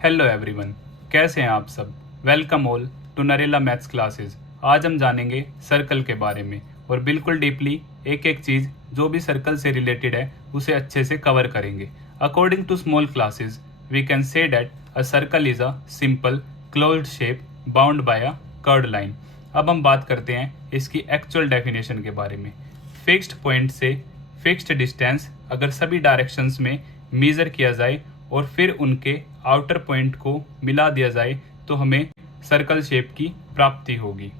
Hello everyone, कैसे हैं आप सब। Welcome all to Narela maths classes. आज हम जानेंगे सर्कल के बारे में और बिल्कुल डीपली एक एक चीज़ जो भी सर्कल से रिलेटेड है उसे अच्छे से कवर करेंगे। According to small classes we can say that a circle is a simple closed shape bound by a curved line. अब हम बात करते हैं इसकी एक्चुअल डेफिनेशन के बारे में। फिक्स्ड पॉइंट से फिक्स्ड डिस्टेंस अगर सभी डायरेक्शंस में मेजर किया जाए और फिर उनके आउटर पॉइंट को मिला दिया जाए तो हमें सर्कल शेप की प्राप्ति होगी।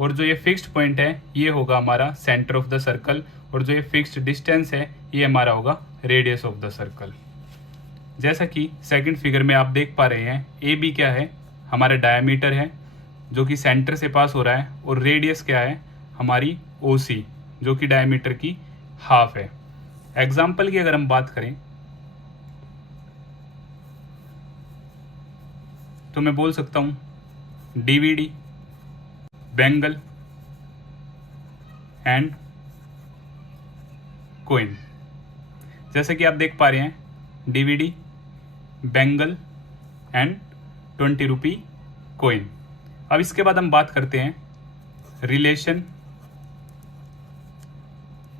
और जो ये फिक्स्ड पॉइंट है ये होगा हमारा सेंटर ऑफ द सर्कल और जो ये फिक्स्ड डिस्टेंस है ये हमारा होगा रेडियस ऑफ द सर्कल। जैसा कि सेकंड फिगर में आप देख पा रहे हैं, ए बी क्या है, हमारा डायमीटर है जो कि सेंटर से पास हो रहा है, और रेडियस क्या है, हमारी ओ सी जो कि डायमीटर की हाफ है। एग्जाम्पल की अगर हम बात करें तो मैं बोल सकता हूं डीवीडी, बेंगल एंड कोइन। जैसे कि आप देख पा रहे हैं DVD, Bengal and 20 rupee coin. अब इसके बाद हम बात करते हैं relation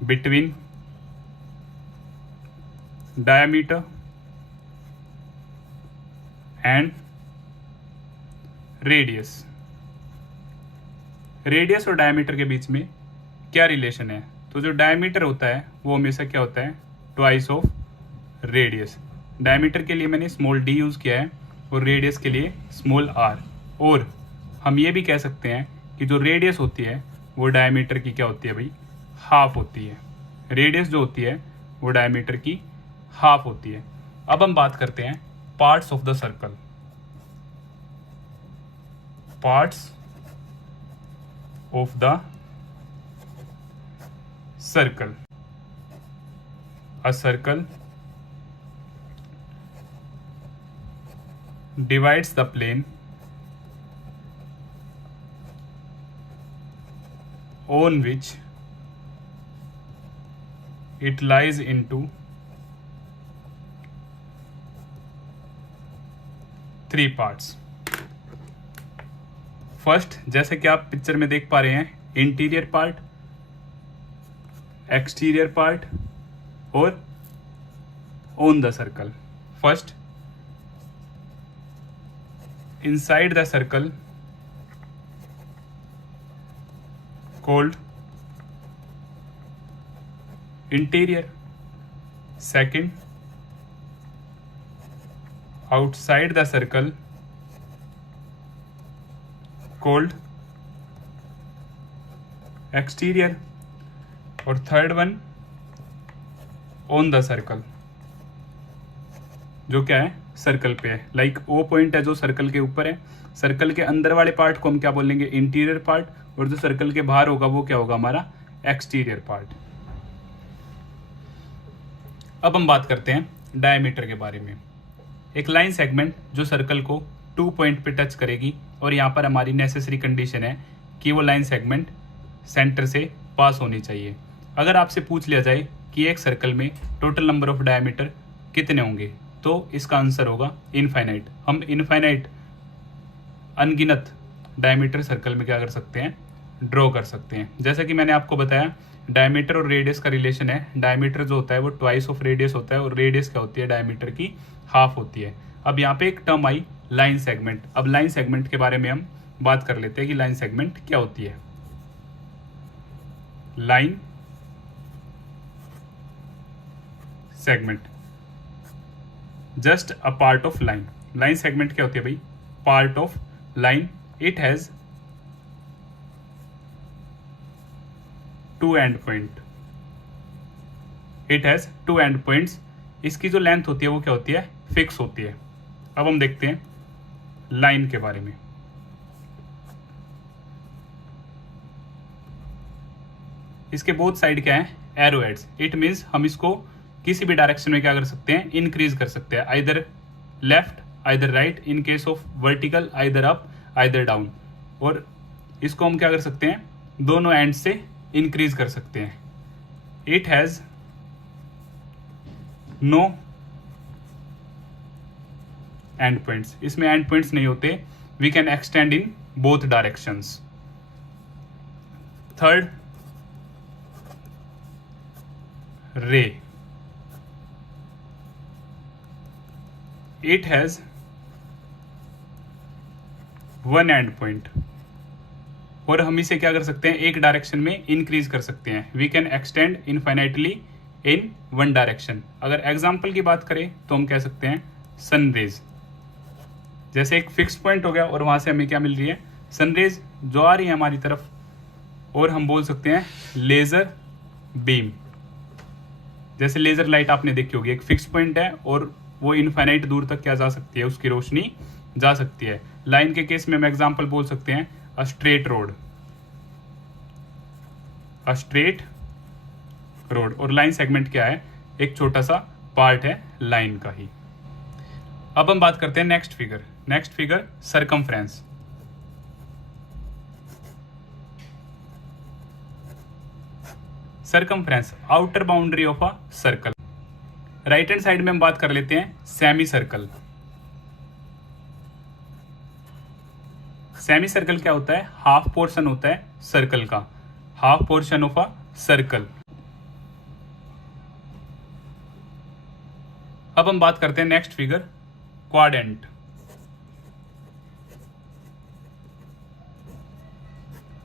between diameter and radius. Radius और डायमीटर के बीच में क्या रिलेशन है? तो जो डायमीटर होता है वो हमेशा क्या होता है, ट्वाइस ऑफ रेडियस। डायमीटर के लिए मैंने स्मॉल डी यूज किया है और रेडियस के लिए स्मॉल आर। और हम ये भी कह सकते हैं कि जो रेडियस होती है वो डायमीटर की क्या होती है भाई, हाफ होती है। रेडियस जो होती है वो डायमीटर की हाफ होती है। अब हम बात करते हैं parts of the circle. Parts of the circle. A circle divides the plane on which it lies into three parts. First, जैसे कि आप पिक्चर में देख पा रहे हैं, इंटीरियर पार्ट, एक्सटीरियर पार्ट और on the circle. First, inside the circle called interior. Second, outside the circle called exterior। और third one on the circle, जो क्या है, सर्कल पे है। लाइक ओ पॉइंट है जो सर्कल के ऊपर है, सर्कल के अंदर वाले पार्ट को हम क्या बोलेंगे, इंटीरियर पार्ट, और जो सर्कल के बाहर होगा वो क्या होगा, हमारा एक्सटीरियर पार्ट। अब हम बात करते हैं डायमीटर के बारे में। एक लाइन सेगमेंट जो सर्कल को 2 पॉइंट पे टच करेगी, और यहाँ पर हमारी नेसेसरी कंडीशन है कि वो लाइन सेगमेंट सेंटर से पास होनी चाहिए। अगर आपसे पूछ लिया जाए कि एक सर्कल में टोटल नंबर ऑफ डायमीटर कितने होंगे, तो इसका आंसर होगा इनफाइनाइट। हम इनफाइनाइट अनगिनत डायमीटर सर्कल में क्या कर सकते हैं, ड्रॉ कर सकते हैं। जैसा कि मैंने आपको बताया, डायमीटर और रेडियस का रिलेशन है। डायमीटर जो होता है वो ट्वाइस ऑफ रेडियस होता है, और रेडियस क्या होती है, डायमीटर की हाफ होती है। अब यहाँ पे एक टर्म आई लाइन सेगमेंट। अब लाइन सेगमेंट के बारे में हम बात कर लेते हैं कि लाइन सेगमेंट क्या होती है। Line segment, just a part of line. Line segment क्या होती है भाई, part of line. It has 2 and point. It has 2 and points. इसकी जो लेंथ होती है वो क्या होती है, फिक्स होती है। अब हम देखते हैं लाइन के बारे में। इसके बोथ साइड क्या है, एरो हेड्स। इट मीन्स हम इसको किसी भी डायरेक्शन में क्या कर सकते हैं, इंक्रीज कर सकते हैं, either left either right, in case of vertical either up either down. और इसको हम क्या कर सकते हैं, दोनों एंड से इंक्रीज कर सकते हैं। It has no end points, इसमें एंड पॉइंट्स नहीं होते, we can extend in both directions. Third, ray, it has one end point, और हम इसे क्या कर सकते हैं, एक डायरेक्शन में इंक्रीज कर सकते हैं। We can extend infinitely in one direction. अगर एग्जाम्पल की बात करें तो हम कह सकते हैं सनरेज, जैसे एक फिक्स पॉइंट हो गया और वहां से हमें क्या मिल रही है, सनरेज जो आ रही है हमारी तरफ, और हम बोल सकते हैं लेजर बीम। जैसे लेजर लाइट आपने देखी होगी, एक फिक्स पॉइंट है और वो इनफाइनाइट दूर तक क्या जा सकती है, उसकी रोशनी जा सकती है। लाइन के केस में हम एग्जाम्पल बोल सकते हैं a straight road, a straight road. और लाइन सेगमेंट क्या है, एक छोटा सा पार्ट है लाइन का ही। अब हम बात करते हैं next figure. Next figure circumference. Circumference, outer boundary of a circle. Right hand side में हम बात कर लेते हैं सेमी सर्कल। सेमी सर्कल क्या होता है, हाफ पोर्शन होता है सर्कल का, half portion of a circle. अब हम बात करते हैं नेक्स्ट फिगर क्वाड्रेंट।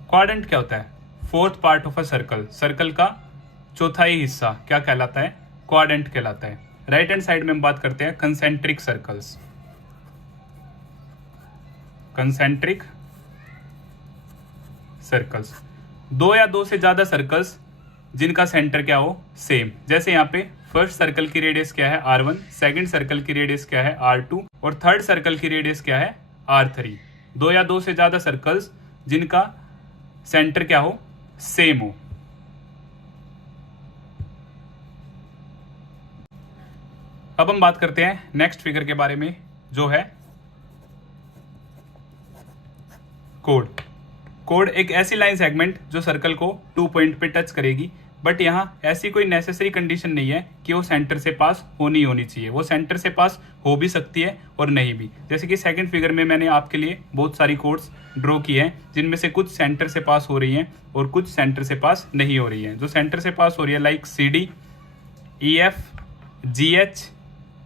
क्वाड्रेंट क्या होता है, fourth part of a circle, circle का चौथाई हिस्सा क्या कहलाता है, क्वाड्रेंट कहलाता है। राइट हैंड साइड में हम बात करते हैं कंसेंट्रिक सर्कल्स, कंसेंट्रिक सर्कल्स, दो या दो से ज्यादा सर्कल्स जिनका सेंटर क्या हो, सेम। जैसे यहाँ पे फर्स्ट सर्कल की रेडियस क्या है R1, सेकंड सर्कल की रेडियस क्या है R2, और थर्ड सर्कल की रेडियस क्या है R3। दो या दो से ज्यादा सर्कल्स जिनका सेंटर क्या हो, सेम हो। अब हम बात करते हैं नेक्स्ट फिगर के बारे में, जो है कोड। कोड एक ऐसी लाइन सेगमेंट जो सर्कल को 2 पॉइंट पे टच करेगी, बट यहाँ ऐसी कोई नेसेसरी कंडीशन नहीं है कि वो सेंटर से पास होनी चाहिए। वो सेंटर से पास हो भी सकती है और नहीं भी। जैसे कि सेकंड फिगर में मैंने आपके लिए बहुत सारी कोड्स ड्रॉ की हैं, जिनमें से कुछ सेंटर से पास हो रही हैं और कुछ सेंटर से पास नहीं हो रही हैं। जो सेंटर से पास हो रही है लाइक CD, EF, GH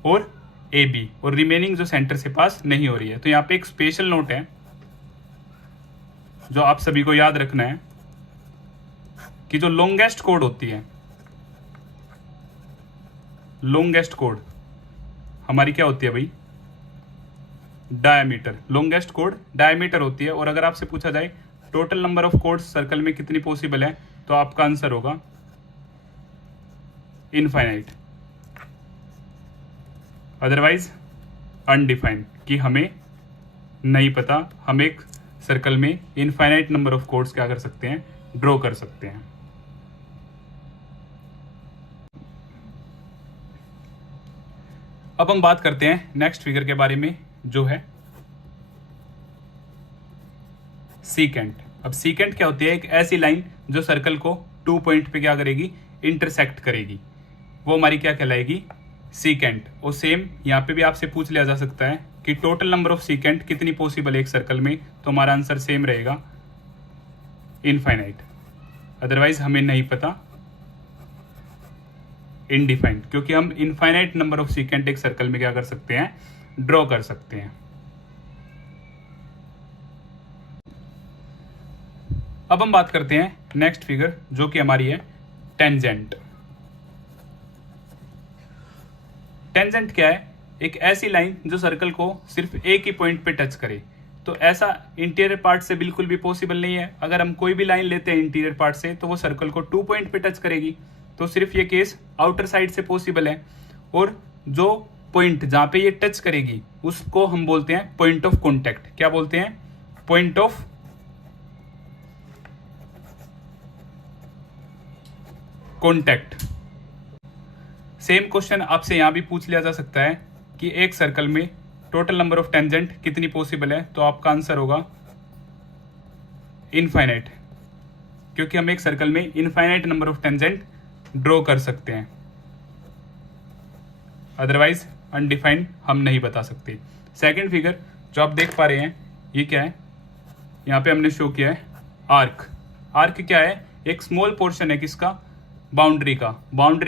और AB, और रिमेनिंग जो सेंटर से पास नहीं हो रही है। तो यहाँ पे एक स्पेशल नोट है जो आप सभी को याद रखना है कि जो लॉन्गेस्ट कोड होती है, लॉन्गेस्ट कोड हमारी क्या होती है भाई, डायमीटर। लॉन्गेस्ट कोड डायमीटर होती है। और अगर आपसे पूछा जाए total number of codes circle में कितनी पॉसिबल है, तो आपका आंसर होगा इनफाइनाइट, अदरवाइज अनडिफाइंड, कि हमें नहीं पता। हम एक सर्कल में इनफाइनाइट नंबर ऑफ कोड्स क्या कर सकते हैं, ड्रॉ कर सकते हैं। अब हम बात करते हैं नेक्स्ट फिगर के बारे में, जो है सीकेंट। अब सीकेंट क्या होती है, एक ऐसी लाइन जो सर्कल को 2 पॉइंट पे क्या करेगी, इंटरसेक्ट करेगी, वो हमारी क्या कहलाएगी, सीकेंट। और सेम यहाँ पे भी आपसे पूछ लिया जा सकता है कि टोटल नंबर ऑफ सीकेंट कितनी पॉसिबल है एक सर्कल में, तो हमारा आंसर सेम रहेगा इनफाइनाइट, अदरवाइज हमें नहीं पता, इनडिफाइंड, क्योंकि हम इनफाइनाइट नंबर ऑफ सीकेंट एक सर्कल में क्या कर सकते हैं, ड्रॉ कर सकते हैं। अब हम बात करते हैं नेक्स्ट फिगर, जो कि हमारी है टेंजेंट। टेंजेंट क्या है, एक ऐसी लाइन जो सर्कल को सिर्फ एक ही पॉइंट पे टच करे। तो ऐसा इंटीरियर पार्ट से बिल्कुल भी पॉसिबल नहीं है। अगर हम कोई भी लाइन लेते हैं इंटीरियर पार्ट से, तो वो सर्कल को 2 पॉइंट पे टच करेगी। तो सिर्फ ये केस आउटर साइड से पॉसिबल है। और जो पॉइंट जहां पे ये टच करेगी उसको हम बोलते हैं पॉइंट ऑफ कॉन्टैक्ट। क्या बोलते हैं, point of contact. Same question आपसे यहां भी पूछ लिया जा सकता है कि एक सर्कल में टोटल नंबर ऑफ टेंजेंट कितनी पॉसिबल है, तो आपका आंसर होगा इनफाइनाइट, क्योंकि हम एक सर्कल में infinite number of tangent draw कर सकते हैं, अदरवाइज अनडिफाइंड हम नहीं बता सकते। सेकंड फिगर जो आप देख पा रहे हैं ये क्या है, यहाँ पे हमने शो किया है आर्क। आर्क क्या है, एक स्मॉल पोर्शन है किसका, बाउंड्री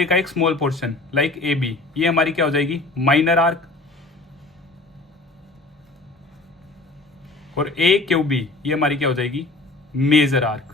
का एक small portion like A B, ये हमारी क्या हो जाएगी माइनर आर्क। और ए क्यू बी ये हमारी क्या हो जाएगी major arc.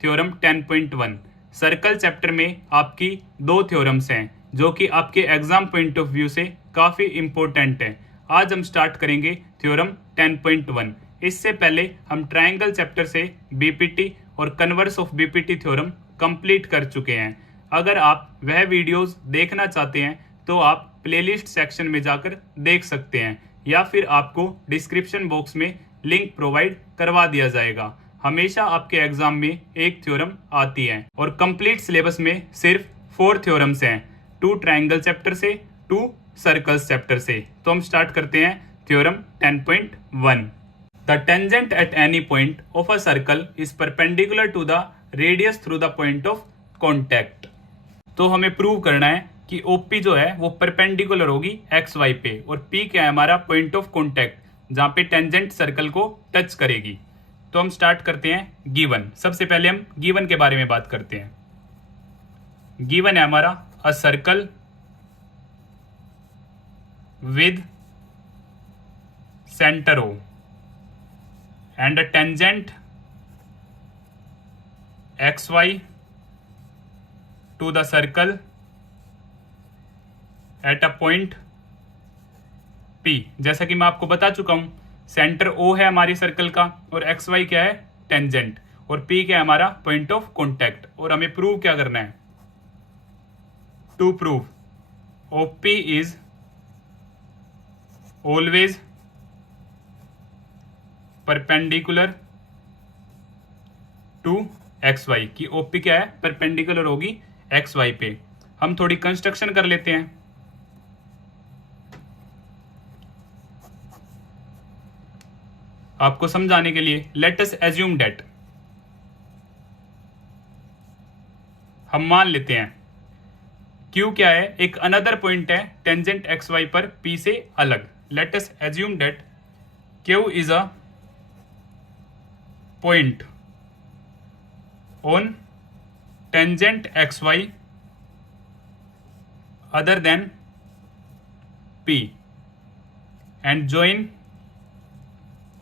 Theorem 10.1 circle chapter में आपकी दो थ्योरम्स हैं जो कि आपके एग्जाम पॉइंट ऑफ व्यू से काफी इंपॉर्टेंट है। आज हम स्टार्ट करेंगे थ्योरम 10.1। इससे पहले हम ट्रायंगल चैप्टर से बीपीटी और converse of BPT theorem complete कर चुके हैं। अगर आप वह वीडियोस देखना चाहते हैं तो आप प्लेलिस्ट सेक्शन में जाकर देख सकते हैं या फिर आपको डिस्क्रिप्शन बॉक्स में लिंक प्रोवाइड करवा दिया जाएगा। हमेशा आपके एग्जाम में एक थ्योरम आती है और कंप्लीट सिलेबस में सिर्फ 4 थ्योरम्स हैं, 2 ट्रायंगल चैप्टर से, 2 सर्कल्स चैप्टर से। तो हम स्टार्ट करते हैं theorem 10.1। The tangent at any point of a circle is perpendicular to the radius through the point of contact. तो हमें प्रूव करना है कि OP जो है वो परपेंडिकुलर होगी XY पे, और P क्या है हमारा पॉइंट ऑफ कॉन्टैक्ट जहां पे टेंजेंट सर्कल को टच करेगी। तो हम स्टार्ट करते हैं गिवन। सबसे पहले हम गिवन के बारे में बात करते हैं। गिवन है हमारा a circle with centre O and a tangent XY to the circle at a point P। जैसा कि मैं आपको बता चुका हूं, सेंटर O है हमारी सर्कल का और XY क्या है टेंजेंट, और P क्या है हमारा पॉइंट ऑफ कॉन्टैक्ट। और हमें प्रूव क्या करना है, to prove OP is always perpendicular to XY, कि OP क्या है परपेंडिकुलर होगी XY पे। हम थोड़ी कंस्ट्रक्शन कर लेते हैं। आपको समझाने के लिए लेट अस एज्यूम दैट, हम मान लेते हैं Q क्या है एक अनदर पॉइंट है टेंजेंट XY पर P से अलग। Let us assume that Q is a point on tangent XY other than P and join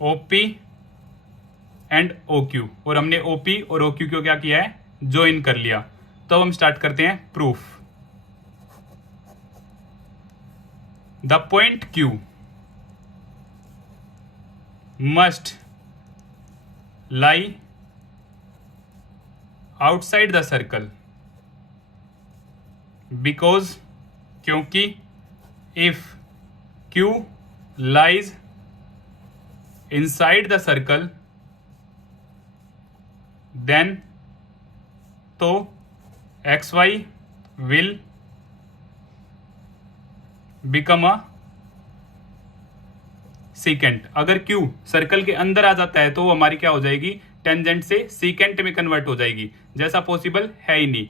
OP and OQ। और हमने OP और OQ को क्या किया है ज्वाइन कर लिया। तो हम स्टार्ट करते हैं proof. The point Q must lie outside the circle because, क्योंकि if Q lies inside the circle then तो XY will become a secant। अगर Q सर्कल के अंदर आ जाता है तो वो हमारी क्या हो जाएगी टेंजेंट से सीकेंट में कन्वर्ट हो जाएगी, जैसा पॉसिबल है ही नहीं।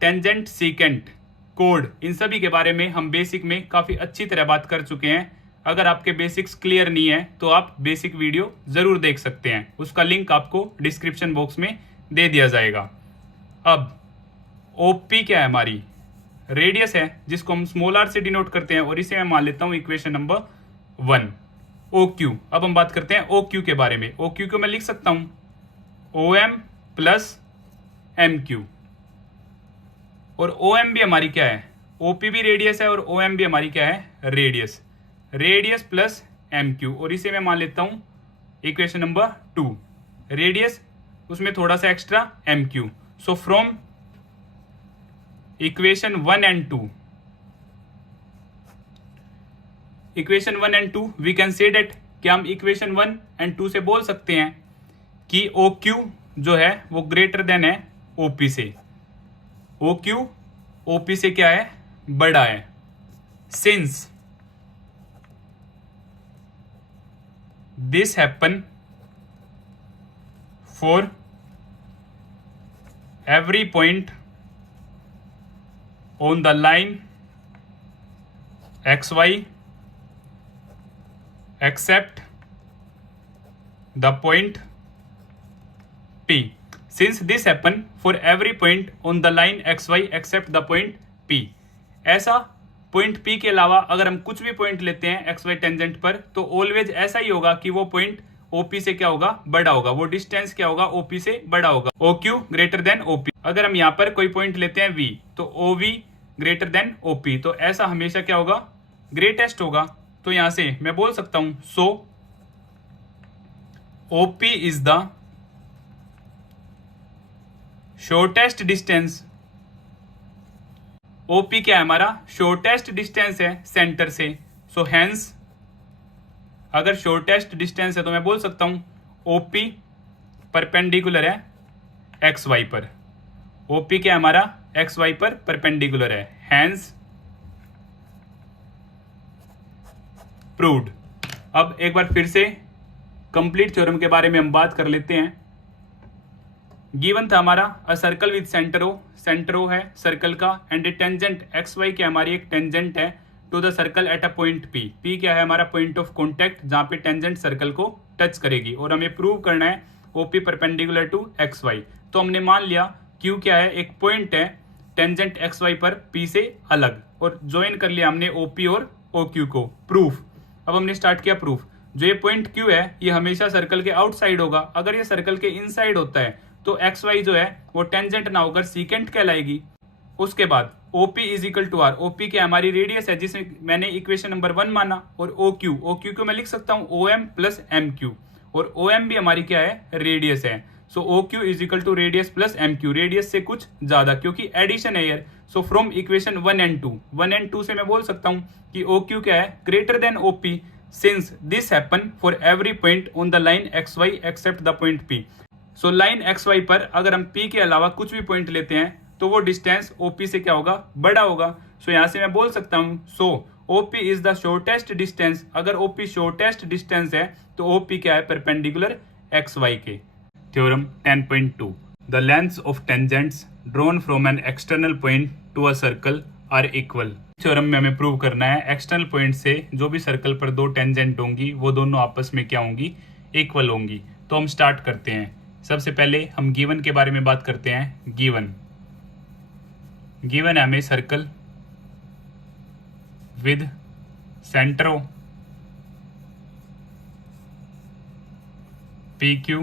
टेंजेंट सीकेंट कोड इन सभी के बारे में हम बेसिक में काफी अच्छी तरह बात कर चुके हैं। अगर आपके बेसिक्स क्लियर नहीं है तो आप बेसिक वीडियो जरूर देख सकते हैं, उसका लिंक आपको डिस्क्रिप्शन बॉक्स में दे दिया जाएगा। अब OP क्या है हमारी रेडियस है जिसको हम स्मॉल r से डिनोट करते हैं, और इसे मैं मान लेता हूं इक्वेशन नंबर 1। OQ, अब हम बात करते हैं OQ के बारे में। OQ को मैं लिख सकता हूं OM प्लस MQ, और OM भी हमारी क्या है OP भी रेडियस है और OM भी हमारी क्या है रेडियस प्लस MQ, और इसे मैं मान लेता हूं इक्वेशन नंबर 2। रेडियस उसमें थोड़ा सा extra MQ। So from equation 1 and 2, equation 1 and 2 we can say that, क्या हम इक्वेशन 1 एंड 2 से बोल सकते हैं कि OQ जो है वो ग्रेटर देन है OP से। OQ OP से क्या है बड़ा है। Since this happen for every point on the line XY except the point P. Since this happen for every point on the line XY except the point P. ऐसा point P के अलावा अगर हम कुछ भी पॉइंट लेते हैं XY tangent पर तो ऑलवेज ऐसा ही होगा कि वो पॉइंट OP से क्या होगा, बड़ा होगा, वो डिस्टेंस क्या होगा, OP से बड़ा होगा, OQ ग्रेटर देन OP। अगर हम यहाँ पर कोई पॉइंट लेते हैं V तो OV ग्रेटर देन OP, तो ऐसा हमेशा क्या होगा, ग्रेटेस्ट होगा। तो यहां से मैं बोल सकता हूं so OP is the shortest distance. OP क्या है, हमारा शॉर्टेस्ट डिस्टेंस है सेंटर से। सो हेंस अगर शॉर्टेस्ट डिस्टेंस है तो मैं बोल सकता हूं OP परपेंडिकुलर है XY पर। OP क्या है, हमारा XY पर परपेंडिकुलर है, हेंस प्रूव्ड। अब एक बार फिर से कंप्लीट थ्योरम के बारे में हम बात कर लेते हैं। गिवन था हमारा a circle with centre O है सर्कल का, एंड ए टेंजेंट XY की हमारी एक टेंजेंट है to the circle at a point P क्या है, हमारा पॉइंट ऑफ कॉन्टेक्ट जहां पे टेंजेंट सर्कल को टच करेगी, और हमें प्रूव करना है OP परपेंडिकुलर टू XY। तो हमने मान लिया Q क्या है, एक पॉइंट है टेंजेंट XY पर P से अलग, और ज्वाइन कर लिया हमने OP और OQ को। प्रूफ, अब हमने स्टार्ट किया प्रूफ। जो ये पॉइंट Q है ये हमेशा सर्कल के आउटसाइड होगा, अगर ये सर्कल के इनसाइड होता है तो XY जो है वो टेंजेंट ना होकर सीकेंट कहलाएगी। उसके बाद OP is equal to R, OP की हमारी रेडियस है जिसमें मैंने इक्वेशन नंबर 1 माना, और OQ को मैं लिख सकता हूं OM प्लस MQ, और OM भी हमारी क्या है, रेडियस है। So OQ is equal to radius plus MQ, radius से कुछ ज्यादा क्योंकि एडिशन है यार। सो फ्रॉम इक्वेशन 1 एंड 2 से मैं बोल सकता हूं कि OQ क्या है, greater than OP, since this happen for every point on the line XY except the point P। So line XY पर अगर हम P के अलावा कुछ भी पॉइंट लेते हैं तो वो डिस्टेंस OP से क्या होगा, बड़ा होगा। सो यहां से मैं बोल सकता हूं so OP is the shortest distance. अगर OP शॉर्टेस्ट डिस्टेंस है तो OP क्या है, परपेंडिकुलर XY के। Theorem 10.2 the lengths of tangents drawn from an external point to a circle are equal. Theorem में हमें प्रूव करना है एक्सटर्नल पॉइंट से जो भी सर्कल पर दो टेंजेंट होंगी वो दोनों आपस में क्या होंगी, इक्वल होंगी। तो हम स्टार्ट करते हैं। सबसे पहले हम गिवन के बारे में बात करते हैं। गिवन है हमें circle with centre O PQ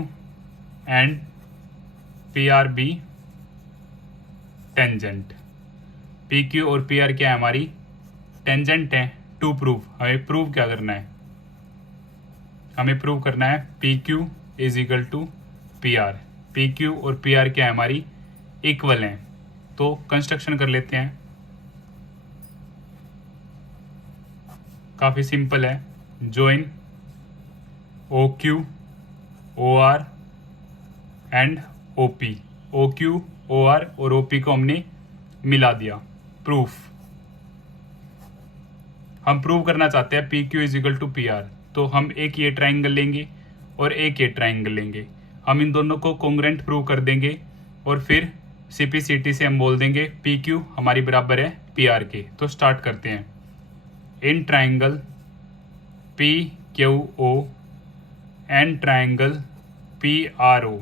and PRB tangent. PQ और PR क्या है, हमारी टेंजेंट है। टू प्रूव, हमें प्रूव क्या करना है, हमें प्रूव करना है PQ is equal to PR। PQ और PR क्या है, हमारी इक्वल हैं। तो कंस्ट्रक्शन कर लेते हैं, काफी सिंपल है। Join OQ OR and OP। OQ OR और OP को हमने मिला दिया। प्रूफ, हम प्रूव करना चाहते हैं PQ is equal to PR, तो हम एक ये ट्राइंगल लेंगे और एक ये ट्राइंगल लेंगे, हम इन दोनों को कॉन्ग्रुएंट प्रूव कर देंगे, और फिर CPCT से हम बोल देंगे PQ हमारी बराबर है PR के। तो स्टार्ट करते हैं। In triangle PQO and triangle PRO,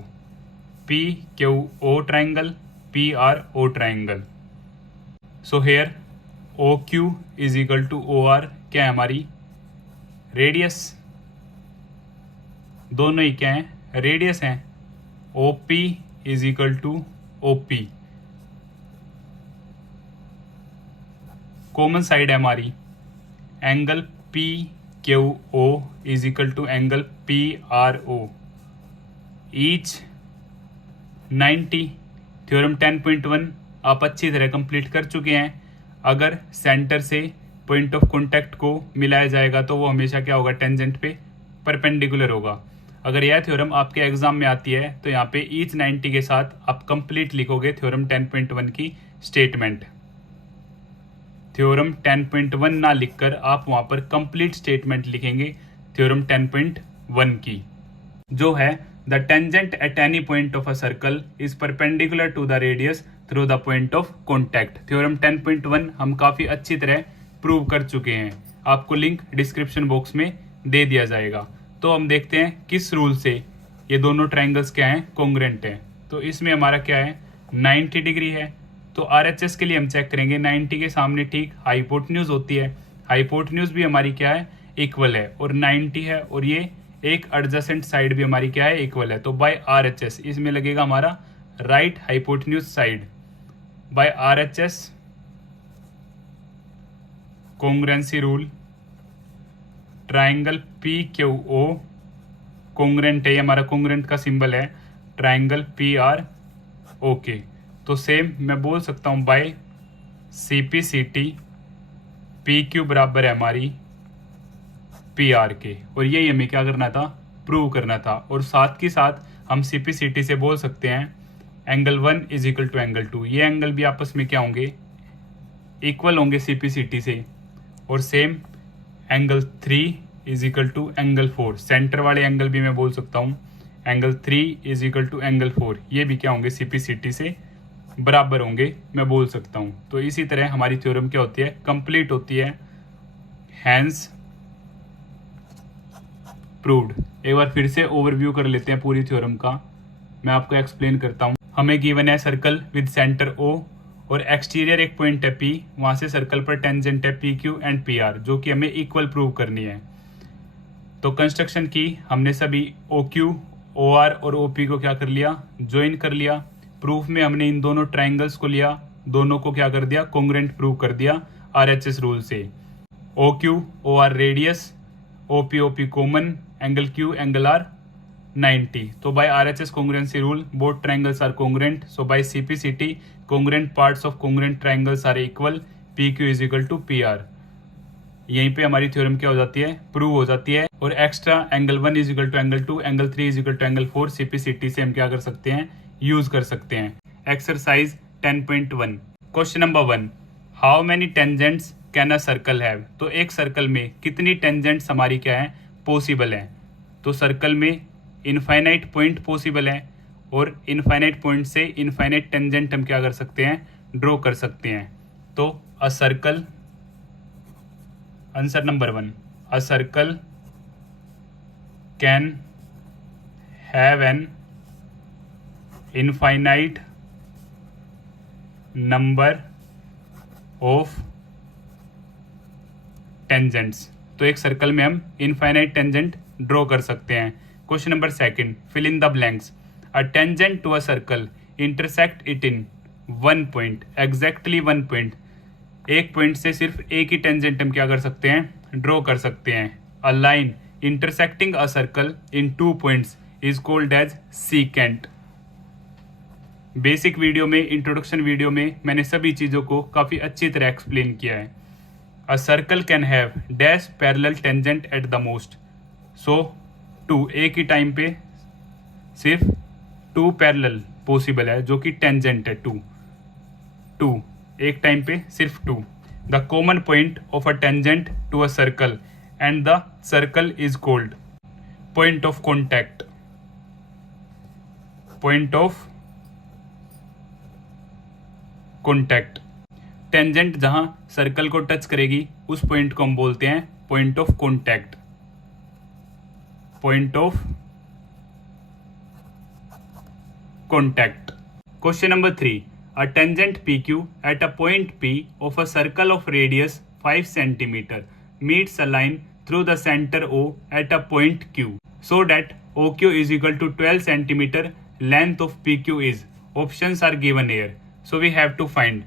PQO triangle PRO triangle. So here OQ is equal to OR क्या है, हमारी रेडियस, दोनों ही क्या है, रेडियस हैं। OP is equal to OP, common side है हमारी। Angle PQO is equal to angle PRO, each 90। Theorem 10.1 आप अच्छी तरह कंप्लीट कर चुके हैं। अगर सेंटर से पॉइंट ऑफ कॉन्टैक्ट को मिलाया जाएगा तो वो हमेशा क्या होगा, टेंजेंट पे परपेंडिकुलर होगा। अगर यह थ्योरम आपके एग्जाम में आती है तो यहाँ पे ईच 90 के साथ आप कंप्लीट लिखोगे थ्योरम 10.1 की स्टेटमेंट। थ्योरम 10.1 ना लिखकर आप वहां पर कंप्लीट स्टेटमेंट लिखेंगे थ्योरम 10.1 की, जो है the tangent at any point of a circle is perpendicular to the radius through the point of contact. Theorem 10.1 हम काफ़ी अच्छी तरह प्रूव कर चुके हैं, आपको लिंक डिस्क्रिप्शन बॉक्स में दे दिया जाएगा। तो हम देखते हैं किस रूल से ये दोनों ट्राइंगल्स क्या हैं, कॉन्ग्रेंट हैं। तो इसमें हमारा क्या है, 90 डिग्री है, तो RHS के लिए हम चेक करेंगे 90 के सामने ठीक हाइपोटेन्यूज होती है, हाइपोटेन्यूज भी हमारी क्या है, इक्वल है, और 90 है, और ये एक एडजेसेंट साइड भी हमारी क्या है, इक्वल है। तो बाय RHS इसमें लगेगा हमारा right hypotenuse side, by RHS congruency rule triangle PQO congruent है, हमारा कॉन्ग्रेंट का सिंबल है ट्राइंगल PROK। तो सेम मैं बोल सकता हूँ बाय CPCT PQ बराबर है हमारी PRK, और यही हमें क्या करना था, प्रूव करना था। और साथ ही साथ हम CPCT से बोल सकते हैं angle 1 is equal to angle 2, ये एंगल भी आपस में क्या होंगे, इक्वल होंगे CPCT से। और same angle 3 is equal to angle 4, centre वाले एंगल भी मैं बोल सकता हूँ angle 3 is equal to angle 4, ये भी क्या होंगे, CPCT से बराबर होंगे, मैं बोल सकता हूँ। तो इसी तरह हमारी थ्योरम क्या होती है, कंप्लीट होती है, हैंस प्रूव्ड। एक बार फिर से ओवरव्यू कर लेते हैं पूरी थ्योरम का, मैं आपको एक्सप्लेन करता हूँ। हमें गिवन है सर्कल विद सेंटर O और एक्सटीरियर एक पॉइंट है P, वहां से सर्कल पर टेंजेंट है PQ एंड PR, जो कि हमें इक्वल प्रूव करनी है। तो कंस्ट्रक्शन की हमने सभी OQ, OR और OP को क्या कर लिया, ज्वाइन कर लिया। प्रूफ में हमने इन दोनों ट्राइंगल्स को लिया, दोनों को क्या कर दिया, कॉन्ग्रेंट प्रूव कर दिया RHS रूल से। OQ OR radius, OP OP common, angle Q angle R 90। तो bye RHS congruency rule both triangles are congruent, so by CPCT congruent parts of congruent triangles are equal, PQ is equal to PR। यहीं पे हमारी theorem क्या हो जाती है, prove हो जाती है। और extra angle 1 is equal to angle 2, angle 3 is equal to angle 4 CPCT से हम क्या कर सकते हैं, यूज कर सकते हैं। Exercise 10.1 question number 1, how many tangents can a circle have. तो एक सर्कल में कितनी टेंजेंट्स हमारी क्या है, पॉसिबल है। तो सर्कल में इनफाइनाइट पॉइंट पॉसिबल है, और इनफाइनाइट पॉइंट से इनफाइनाइट टेंजेंट हम क्या कर सकते हैं, ड्रॉ कर सकते हैं। तो a circle, answer number 1, a circle can have an infinite number of tangents. तो एक सर्कल में हम इनफाइनाइट टेंजेंट ड्रॉ कर सकते हैं। Question number 2, fill in the blanks. A tangent to a circle intersect it in one point, exactly one point, एक point से सिर्फ एक ही टेंजेंट हम क्या कर सकते हैं, ड्रॉ कर सकते हैं। A line intersecting a circle in 2 points is called as secant. Basic video में, इंट्रोडक्शन वीडियो में मैंने सभी चीज़ों को काफ़ी अच्छी तरह एक्सप्लेन किया है। A circle can have dash parallel tangent at the most, so 2, एक ही टाइम पे सिर्फ 2 पैरेलल पॉसिबल है, जो कि टेंजेंट है 2, एक टाइम पे सिर्फ 2। The common point of a tangent to a circle and the circle is called point of contact, point of contact. Tangent जहां सर्कल को टच करेगी उस पॉइंट को हम बोलते हैं point of contact, point of contact. Question number 3, a tangent PQ at a point P of a circle of radius 5 cm meets a line through the center O at a point Q, so that OQ is equal to 12 cm, length of PQ is, options are given here, so we have to find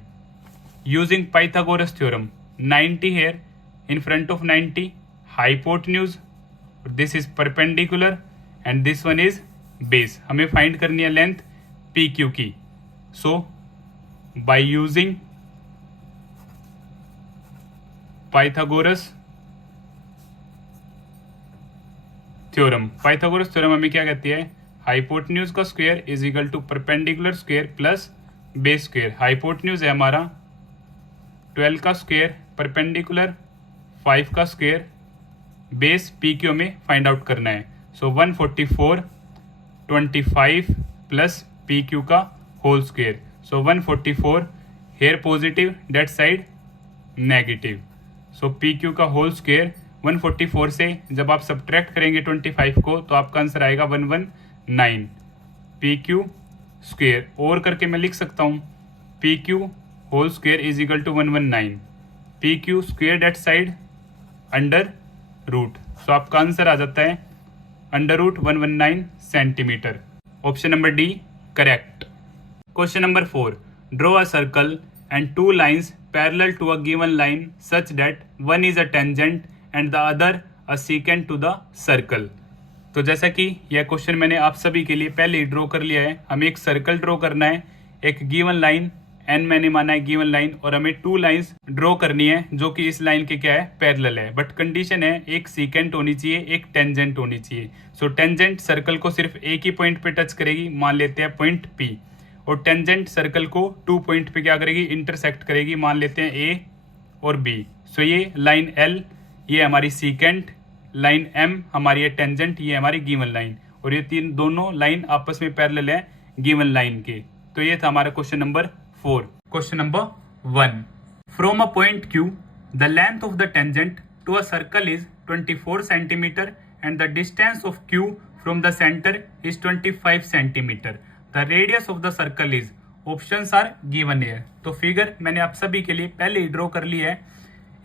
using Pythagoras theorem। 90 here, in front of 90 hypotenuse, this is perpendicular and this one is base। हमें find करनी है length PQ की। So by using Pythagoras theorem, Pythagoras theorem हमें क्या कहती है, hypotenuse का square is equal to perpendicular square plus base square. Hypotenuse है हमारा 12 का स्क्वायर, परपेंडिकुलर 5 का स्क्वायर, बेस PQ में फाइंड आउट करना है। सो 144 25 प्लस PQ का whole square, So 144 here positive, that side negative. So P Q का whole square 144 से जब आप सब्ट्रैक्ट करेंगे 25 को तो आपका आंसर आएगा 119 पी क्यू स्क्वेयर. और करके मैं लिख सकता हूँ P Q whole square is equal to 119 P Q square that side under root. So आपका आंसर आ जाता है under root 119 centimetre. Option number D correct. Question number 4. Draw a circle and two lines parallel to a given line such that one is a tangent and the other a secant to the circle. तो जैसा कि यह question मैंने आप सभी के लिए पहले ही ड्रॉ कर लिया है. हमें एक सर्कल ड्रॉ करना है, एक गिवन लाइन n मैंने माना है गिवन लाइन, और हमें टू लाइंस ड्रॉ करनी है जो कि इस लाइन के क्या है पैरेलल है. बट कंडीशन है एक सीकेंट होनी चाहिए, एक टेंजेंट होनी चाहिए. सो टेंजेंट सर्कल को सिर्फ एक ही पॉइंट पे टच करेगी, मान लेते हैं पॉइंट P, और टेंजेंट सर्कल को 2 पॉइंट पे क्या करेगी इंटरसेक्ट करेगी, मान लेते हैं A और B. सो ये लाइन L ये हमारी सीकेंट, लाइन M हमारी है टेंजेंट, ये हमारी गिवन लाइन, और ये तीन दोनों लाइन आपस में पैरेलल है गिवन लाइन के. तो ये था हमारा question number 4. Question number 1. From a point Q the length of the tangent to a circle is 24 centimetre and the distance of Q from the centre is 25 centimetre. The radius of the circle is, options are given here. तो figure मैंने आप सभी के लिए पहले ही draw कर ली है.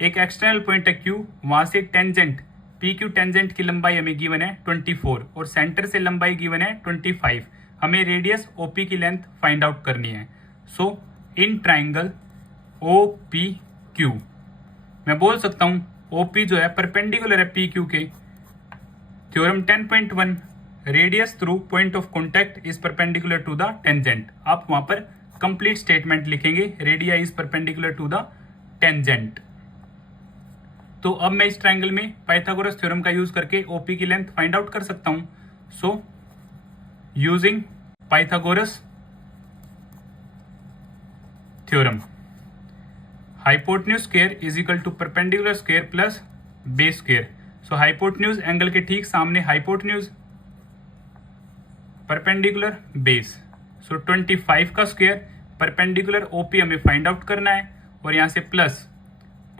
एक एक्सटर्नल पॉइंट है Q, वहां से एक टेंजेंट पी क्यू टेंजेंट की लंबाई हमें गिवन है 24 और सेंटर से लंबाई गिवन है 25. हमें रेडियस OP की लेंथ फाइंड आउट करनी है. सो इन ट्राइंगल OPQ मैं बोल सकता हूं OP जो है परपेंडिकुलर है PQ के. Theorem 10.1 radius through point of contact is perpendicular to the tangent. आप वहां पर कंप्लीट स्टेटमेंट लिखेंगे radii is perpendicular to the tangent. तो अब मैं इस ट्रायंगल में पाइथागोरस थ्योरम का यूज करके OP की लेंथ फाइंड आउट कर सकता हूं. So using Pythagoras theorem, hypotenuse square is equal to perpendicular square plus base square. So hypotenuse angle के ठीक सामने हाइपोटेन्यूज परपेंडिकुलर बेस. सो 25 का स्क्वायर परपेंडिकुलर OP हमें फाइंड आउट करना है, और यहां से प्लस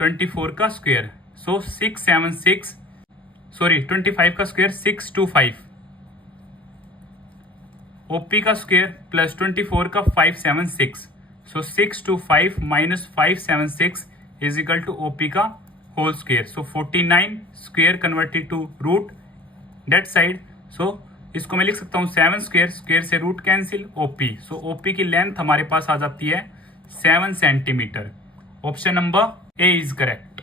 24 का स्क्वायर. सो 676 सॉरी 25 का स्क्वायर 625 OP का स्क्वायर प्लस 24 का 576. So 625 minus 576 is equal to OP का whole square. So 49 square converted to root that side. So इसको मैं लिख सकता हूं 7 स्क्वायर, स्क्वायर से root cancel OP. So OP की लेंथ हमारे पास आ जाती है 7 centimetre. Option number A is correct.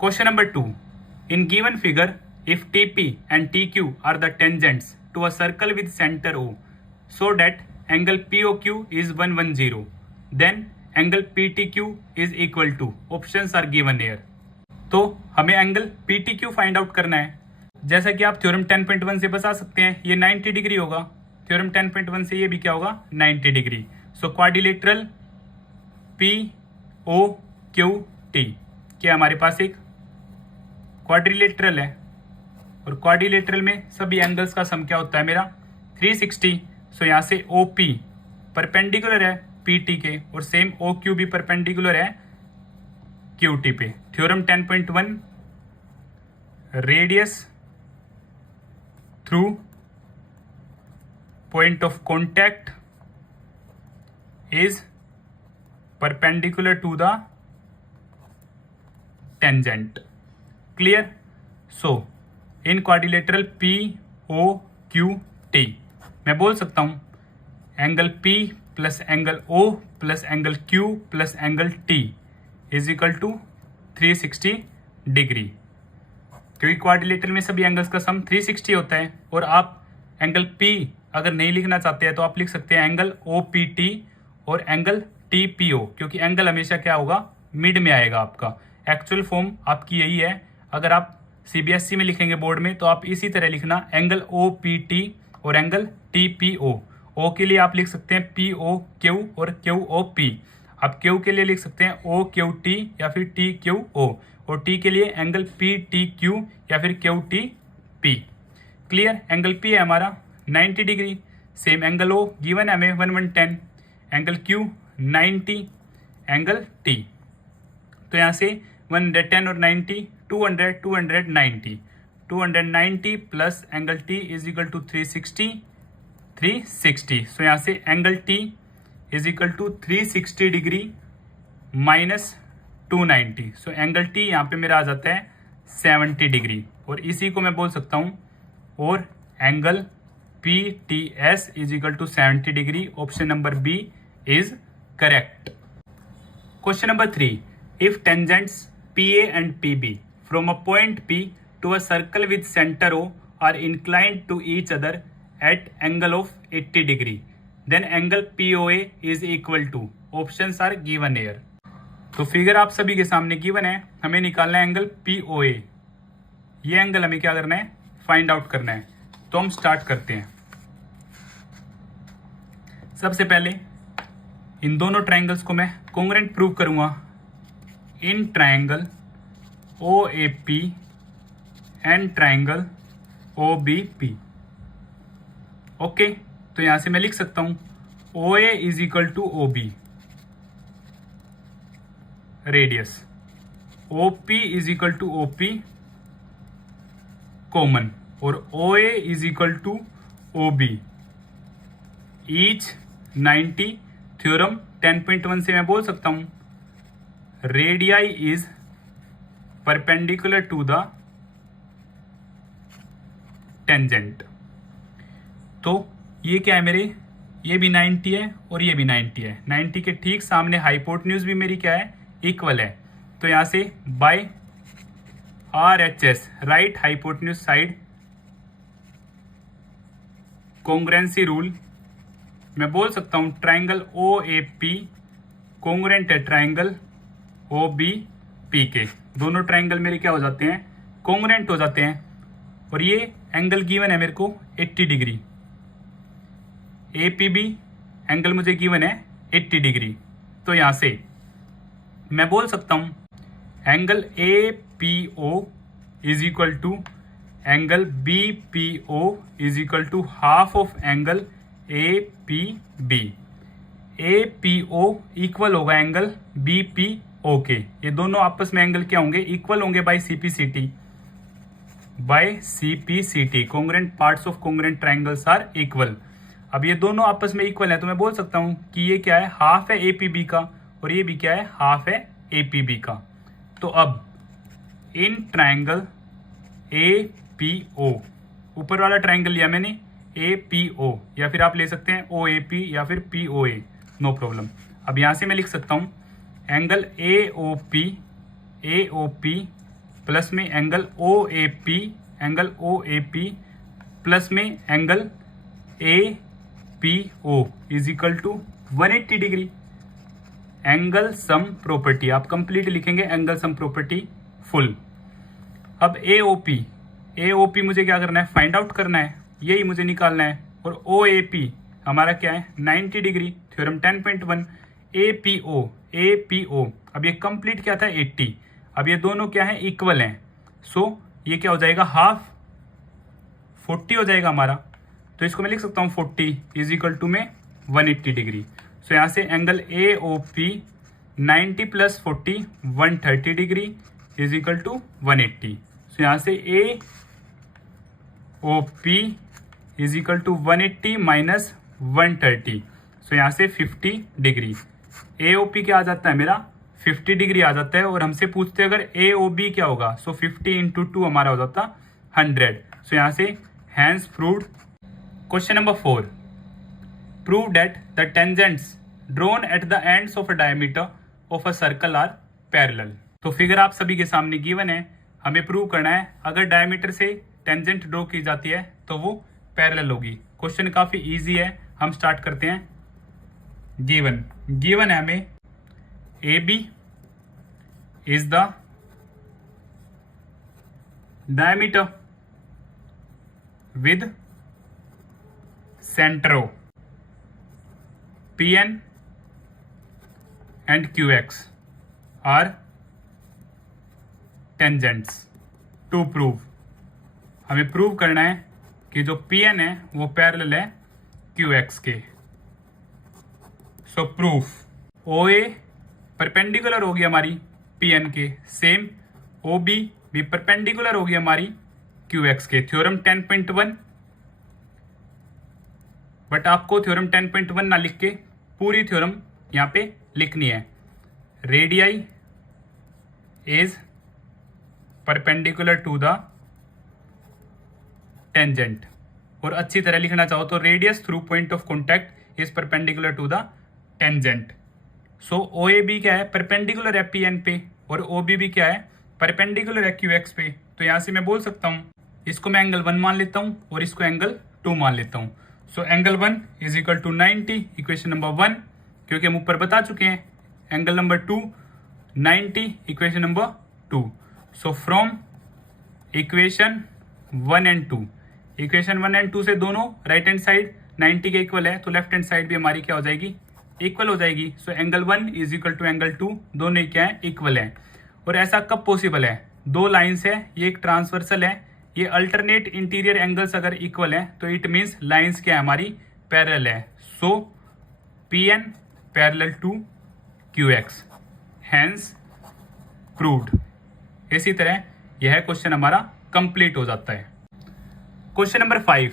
Question number 2. In given figure if TP and TQ are the tangents to a circle with centre O so that angle POQ is 110, then angle PTQ is equal to, options are given here. तो हमें angle PTQ find out करना है. जैसा कि आप theorem 10.1 से बता सकते हैं ये 90 डिग्री होगा. थ्योरम 10.1 से ये भी क्या होगा 90 डिग्री. सो क्वाड्रिलेटरल POQT क्या हमारे पास एक क्वाड्रिलेटरल है, और क्वाड्रिलेटरल में सभी एंगल्स का सम क्या होता है मेरा 360. सो यहाँ से OP परपेंडिकुलर है PT के, और सेम OQ भी परपेंडिकुलर है QT पे. Theorem 10.1 radius through point of contact is perpendicular to the tangent. Clear. So in quadrilateral POQT मैं बोल सकता हूं angle P plus angle O plus angle Q plus angle T is equal to 360 degree, क्योंकि quadrilateral में सभी angles का सम 360 होता है. और आप एंगल P अगर नहीं लिखना चाहते हैं तो आप लिख सकते हैं एंगल OPT और एंगल TPO, क्योंकि एंगल हमेशा क्या होगा मिड में आएगा. आपका एक्चुअल फॉर्म आपकी यही है. अगर आप CBSE में लिखेंगे बोर्ड में तो आप इसी तरह लिखना एंगल OPT और एंगल TPO. O के लिए आप लिख सकते हैं POQ और QOP. आप Q के लिए लिख सकते हैं OQT या फिर TQO, और T के लिए एंगल PTQ या फिर QTP. क्लियर. एंगल P है हमारा 90 degree. Same angle O given है हमें 110. Angle Q 90, angle T। तो यहाँ से 110 और 90 200 290 290 plus angle T is equal to 360। So यहाँ से angle T is equal to 360 degree minus 290। So angle T यहाँ पे मेरा आ जाता है 70 डिग्री, और इसी को मैं बोल सकता हूँ और angle PTS is equal to 70 degree. Option number B is correct. Question number 3, if tangents PA and PB from a point P to a circle with center O are inclined to each other at angle of 80 degree, then angle POA is equal to, options are given here। तो figure आप सभी के सामने given है, हमें निकालना है angle POA। ये एंगल हमें क्या करना है, फाइंड आउट करना है। तो हम स्टार्ट करते हैं। सबसे पहले इन दोनों ट्रायंगल्स को मैं कॉन्ग्रुएंट प्रूव करूंगा in triangle OAP and triangle OBP। Okay, तो यहां से मैं लिख सकता हूं OA is equal to OB radius, OP is equal to OP common, और OA is equal to OB each 90। Theorem 10.1 से मैं बोल सकता हूं radii is perpendicular to the tangent. तो ये क्या है मेरे, ये भी 90 है और ये भी 90 है। 90 के ठीक सामने हाइपोटेन्यूज भी मेरी क्या है, इक्वल है। तो यहां से by RHS right hypotenuse side congruency rule मैं बोल सकता हूं ट्रायंगल OAP कॉन्ग्रुएंट है ट्रायंगल OBP के। दोनों ट्रायंगल मेरे क्या हो जाते हैं, कॉन्ग्रुएंट हो जाते हैं। और ये एंगल गिवन है मेरे को 80 डिग्री। APB एंगल मुझे गिवन है 80 डिग्री। तो यहां से मैं बोल सकता हूं angle APO is equal to angle BPO is equal to half of angle APB। APO equal होगा एंगल BPO के। ये दोनों आपस में एंगल क्या होंगे, इक्वल होंगे by CPCT। Congruent parts of congruent triangles are equal. अब ये दोनों आपस में इक्वल है, तो मैं बोल सकता हूं कि ये क्या है, हाफ है APB का, और ये भी क्या है, हाफ है APB का। तो अब इन ट्रायंगल APO, ऊपर वाला ट्रायंगल लिया मैंने APO, या फिर आप ले सकते हैं OAP या फिर POA, नो प्रॉब्लम। अब यहां से मैं लिख सकता हूं एंगल AOP प्लस में एंगल OAP प्लस में angle APO is equal to 180 degree. Angle sum property आप कंप्लीट लिखेंगे, एंगल सम प्रॉपर्टी फुल। अब AOP मुझे क्या करना है, फाइंड आउट करना है, यही मुझे निकालना है। और OAP हमारा क्या है, 90 डिग्री। थ्योरम 10.1 APO अब ये कंप्लीट क्या था, 80। अब ये दोनों क्या है, इक्वल हैं। सो ये क्या हो जाएगा, हाफ 40 हो जाएगा हमारा। तो इसको मैं लिख सकता हूँ 40 इज इक्वल टू में 180 डिग्री। सो यहाँ से angle AOP 90 plus 40 130 degree is equal to 180। So यहाँ से AOP is equal to 180 minus 130। So यहाँ से 50 डिग्री। AOP क्या आ जाता है मेरा, 50 डिग्री आ जाता है। और हमसे पूछते हैं अगर AOB क्या होगा, सो 50 इंटू 2 हमारा हो जाता 100। सो यहाँ से hence proved. Question number 4, prove that the tangents drawn at the ends of a diameter of a circle are parallel. तो फिगर आप सभी के सामने गिवन है, हमें प्रूव करना है अगर डायमीटर से टेंजेंट ड्रॉ की जाती है तो वो पैरेलल होगी। क्वेश्चन काफी इजी है, हम स्टार्ट करते हैं। गिवन है हमें AB is the diameter with center O, PN and QX are tangents। to prove हमें प्रूव करना है कि जो PN है वो पैरेलल है QX के। सो प्रूफ ओ ए परपेंडिकुलर होगी हमारी पी एन के, सेम ओ बी भी परपेंडिकुलर होगी हमारी क्यू एक्स के। थ्योरम 10.1, बट आपको थ्योरम 10.1 ना लिख के पूरी थ्योरम यहाँ पे लिखनी है। Radii is perpendicular to the tangent, और अच्छी तरह लिखना चाहो तो radius through point of contact is perpendicular to the tangent. So O A B क्या है, परपेंडिकुलर है पी एन पे, और ओ बी भी क्या है, परपेंडिकुलर है क्यू एक्स पे। तो यहां से मैं बोल सकता हूं इसको मैं एंगल 1 मान लेता हूं और इसको एंगल 2 मान लेता हूं। So angle 1 is equal to 90, equation number 1, क्योंकि हम ऊपर बता चुके हैं। Angle number 2 90, equation number 2। So from equation 1 and 2, equation 1 and 2 से दोनों राइट हैंड साइड 90 के इक्वल है, तो लेफ्ट हैंड साइड भी हमारी क्या हो जाएगी, इक्वल हो जाएगी। So angle 1 is equal to angle 2, दोनों ही क्या है, इक्वल है। और ऐसा कब पॉसिबल है, दो लाइंस है, ये एक ट्रांसवर्सल है, ये अल्टरनेट इंटीरियर एंगल्स अगर इक्वल है तो इट मींस लाइंस क्या है हमारी, पैरेलल है। So P N parallel to Q X, hence proved. इसी तरह यह क्वेश्चन हमारा कंप्लीट हो जाता है। Question number 5,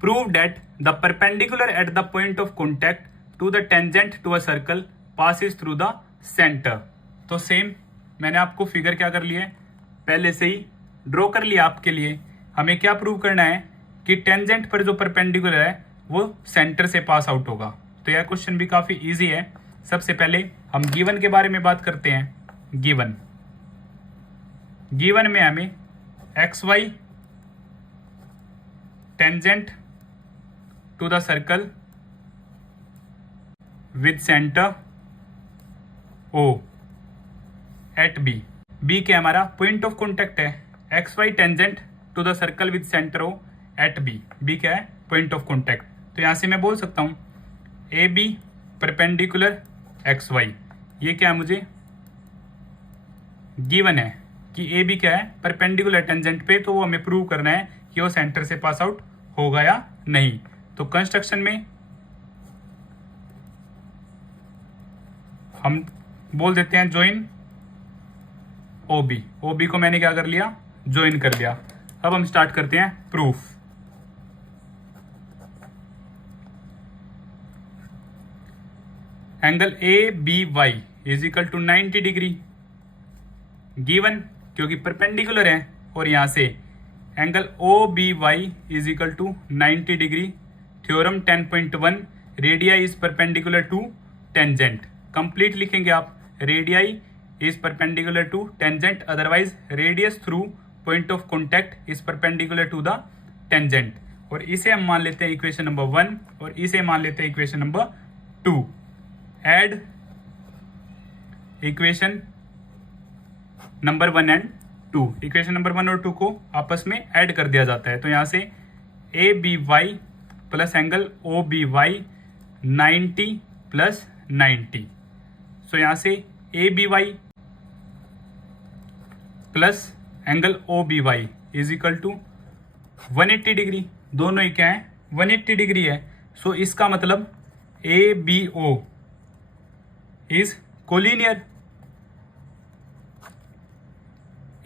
prove that the perpendicular at the point of contact to the tangent to a circle passes through the centre. तो same मैंने आपको फिगर क्या कर लिया है, पहले से ही ड्रॉ कर लिया आपके लिए। हमें क्या प्रूव करना है कि टेंजेंट पर जो परपेंडिकुलर है वो सेंटर से पास आउट होगा। तो यह क्वेश्चन भी काफी इजी है। सबसे पहले हम गिवन के बारे में बात करते हैं। गिवन में हमें X Y tangent to the circle with centre O at B. B क्या हमारा पॉइंट ऑफ कॉन्टैक्ट है, X Y tangent to the circle with centre O at B. B क्या है, पॉइंट ऑफ कॉन्टैक्ट। तो यहां से मैं बोल सकता हूं A B perpendicular X Y. ये क्या है, मुझे गिवन है कि ए बी क्या है, परपेंडिकुलर टेंजेंट पे, तो वो हमें प्रूव करना है कि वो सेंटर से पास आउट होगा या नहीं। तो कंस्ट्रक्शन में हम बोल देते हैं ज्वाइन ओबी। ओबी को मैंने क्या कर लिया, ज्वाइन कर लिया। अब हम स्टार्ट करते हैं proof. Angle A B Y is equal to 90 degree given, क्योंकि परपेंडिकुलर है, और यहां से angle O B Y is equal to 90 degree. Theorem 10.1, radii is perpendicular to tangent. Complete लिखेंगे आप, radii is perpendicular to tangent, otherwise radius through point of contact is perpendicular to the tangent. और इसे हम मान लेते हैं equation number 1 और इसे मान लेते हैं equation number 2। Add equation number 1 and 2, equation number 1 और 2 को आपस में ऐड कर दिया जाता है। तो यहां से A B Y plus angle O B Y 90 plus 90। So यहां से A B Y plus angle O B Y is equal to 180 degree. दोनों ही क्या है, 180 डिग्री है। सो इसका मतलब A B O is collinear.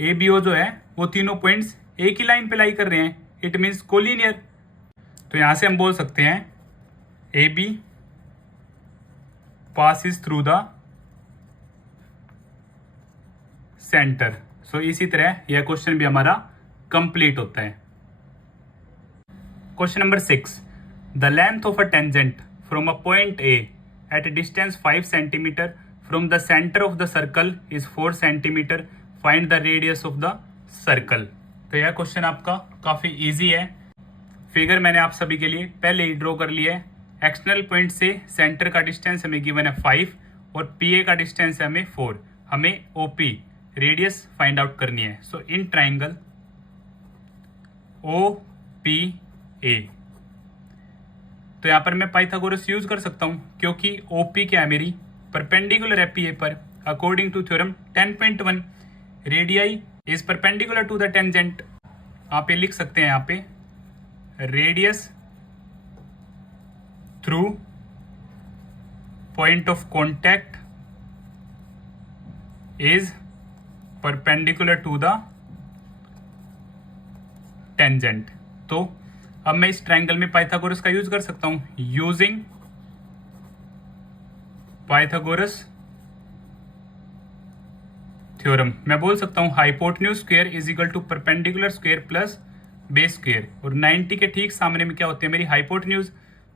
A B O जो है वो तीनों पॉइंट्स एक ही लाइन पे लाई कर रहे हैं, इट मीन्स कोलिनियर। तो यहां से हम बोल सकते हैं A B passes through the centre. So इसी तरह यह क्वेश्चन भी हमारा कंप्लीट होता है। Question number 6, the length of a tangent from a point A at distance 5 centimetre from the centre of the circle is 4 centimetre, find the radius of the circle. तो यह question आपका काफी easy है। Figure मैंने आप सभी के लिए पहले ही ड्रॉ कर लिया है। एक्सटर्नल पॉइंट से सेंटर का डिस्टेंस हमें गिवन है 5 और पी ए का डिस्टेंस है हमें 4। हमें ओपी रेडियस फाइंड आउट करनी है। सो इन ट्राइंगल ओ पी ए, तो यहां पर मैं पाइथागोरस यूज कर सकता हूं, क्योंकि ओपी क्या है, मेरी परपेंडिकुलर है पी ए पर। According to theorem 10.1, radii is perpendicular to the tangent. आप ये लिख सकते हैं यहां पे radius through point of contact is perpendicular to the tangent. तो अब मैं इस ट्रायंगल में पाइथागोरस का यूज कर सकता हूं, यूजिंग पाइथागोरस थ्योरम। मैं बोल सकता हूं hypotenuse square is equal to perpendicular square plus base square, और 90 के ठीक सामने में क्या होती है मेरी हाइपोटेन्यूज,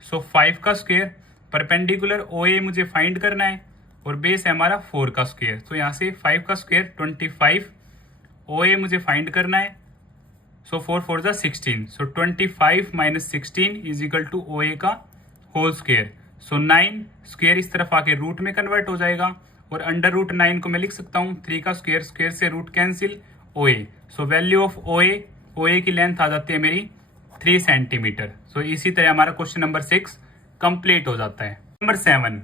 सो 5 का स्क्वायर, परपेंडिकुलर OA मुझे फाइंड करना है और बेस है हमारा 4 का स्क्वायर। तो यहाँ से 5 का स्क्वायर 25, OA मुझे फाइंड करना है, सो 4 4 जा 16, so 25 minus 16 is equal to OA का होल स्क्वायर। सो 9 स्क्वायर इस तरफ आके रूट में कन्वर्ट हो जाएगा, और अंडर रूट 9 को मैं लिख सकता हूँ 3 का स्क्वायर, स्क्वायर से root cancel, OA। So value of OA की लेंथ आ जाती है मेरी 3 सेंटीमीटर। सो इसी तरह हमारा क्वेश्चन नंबर 6 कंप्लीट हो जाता है। Number 7,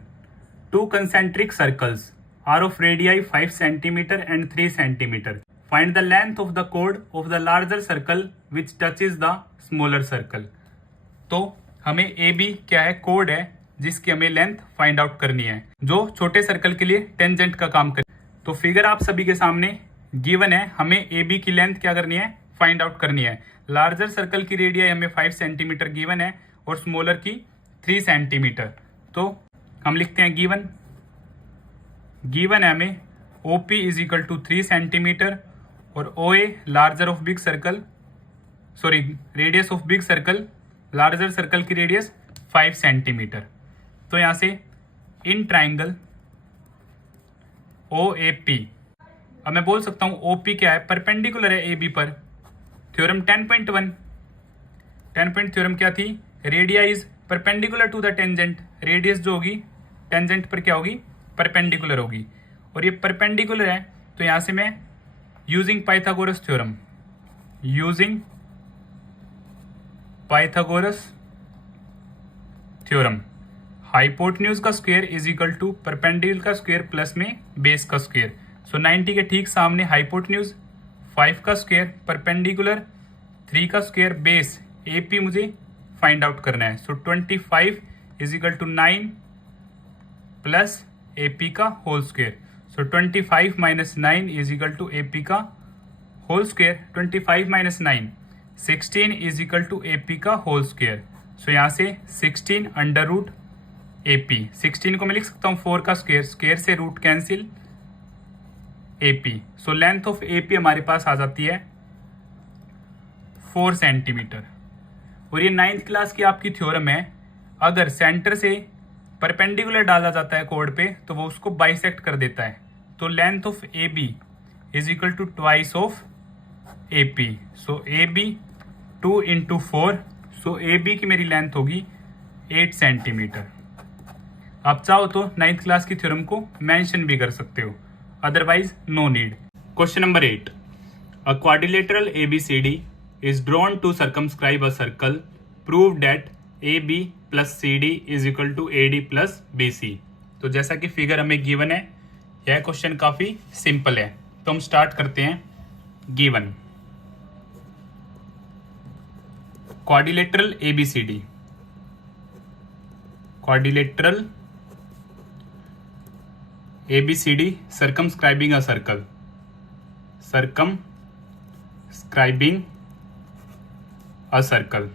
2 concentric circles are of radii 5 centimeter and 3 centimeter. Find the length of the chord of the larger circle which touches the smaller circle. तो हमें AB क्या है, कोड है जिसकी हमें लेंथ फाइंड आउट करनी है, जो छोटे सर्कल के लिए टेंजेंट का काम करे। तो फिगर आप सभी के सामने गिवन है, हमें AB की लेंथ क्या करनी है, फाइंड आउट करनी है। लार्जर सर्कल की रेडियस हमें 5 सेंटीमीटर गिवन है और स्मॉलर की 3 सेंटीमीटर। तो हम लिखते हैं गिवन है हमें OP is equal to 3 centimetre और OA larger of big circle, sorry radius of big circle, larger circle की रेडियस 5 सेंटीमीटर। तो यहां से इन ट्राइंगल OAP, अब मैं बोल सकता हूं OP क्या है, परपेंडिकुलर है AB पर। थ्योरम 10 पॉइंट थ्योरम क्या थी, radii is perpendicular to the tangent, radius जो होगी टेंजेंट पर क्या होगी, परपेंडिकुलर होगी, और ये परपेंडिकुलर है। तो यहां से मैं यूजिंग पाइथागोरस थ्योरम, हाइपोटेन्यूज का square is equal to perpendicular का स्क्वायर प्लस में बेस का स्क्वायर। सो 90 के ठीक सामने हाइपोटेन्यूज, 5 का स्क्वायर, परपेंडिकुलर 3 का स्क्वायर, बेस AP मुझे फाइंड आउट करना है। So 25 is equal to 9 plus AP का whole square. So 25 minus 9 is equal to AP का whole square. 25 minus 9 16 is equal to AP का होल स्क्वायर। सो यहाँ से 16 under root AP, 16 को मैं लिख सकता हूँ 4 का स्क्वायर, स्क्वायर से root cancel, AP। So length of AP हमारे पास आ जाती है 4 सेंटीमीटर। और ये 9th क्लास की आपकी थ्योरम है, अगर सेंटर से परपेंडिकुलर डाला जाता है कोड पे तो वो उसको बाइसेक्ट कर देता है। तो length of AB is equal to twice of AP। So AB 2 into 4, so AB की मेरी लेंथ होगी 8 सेंटीमीटर। आप चाहो तो 9th क्लास की थ्योरम को मेंशन भी कर सकते हो, otherwise no need. Question number 8, a quadrilateral ABCD is drawn to circumscribe a circle. Prove that AB plus CD is equal to AD plus BC। तो जैसा कि फिगर हमें गिवन है, यह क्वेश्चन काफी सिंपल है। तो हम स्टार्ट करते हैं। Given quadrilateral ABCD, quadrilateral ABCD circumscribing a circle, circumscribing a circle,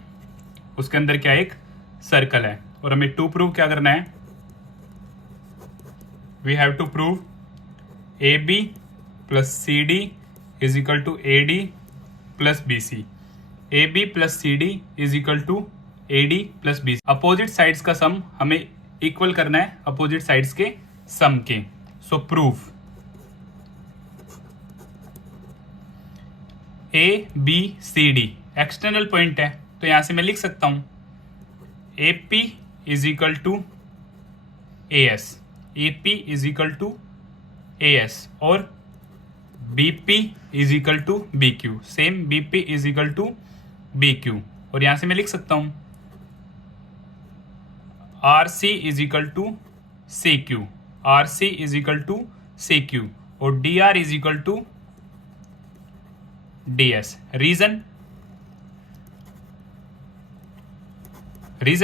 उसके अंदर क्या एक सर्कल है, और हमें टू प्रूव क्या करना है, we have to prove AB plus CD is equal to AD plus BC। AB plus CD is equal to AD plus BC। Opposite sides का सम हमें इक्वल करना है अपोजिट साइड्स के सम के। So proof ABCD external point है, तो यहां से मैं लिख सकता हूं AP is equal to AS, AP is equal to AS, और BP is equal to BQ, same BP is equal to BQ। और यहां से मैं लिख सकता हूं RC is equal to CQ, RC is equal to CQ, और DR is equal to DS। Reason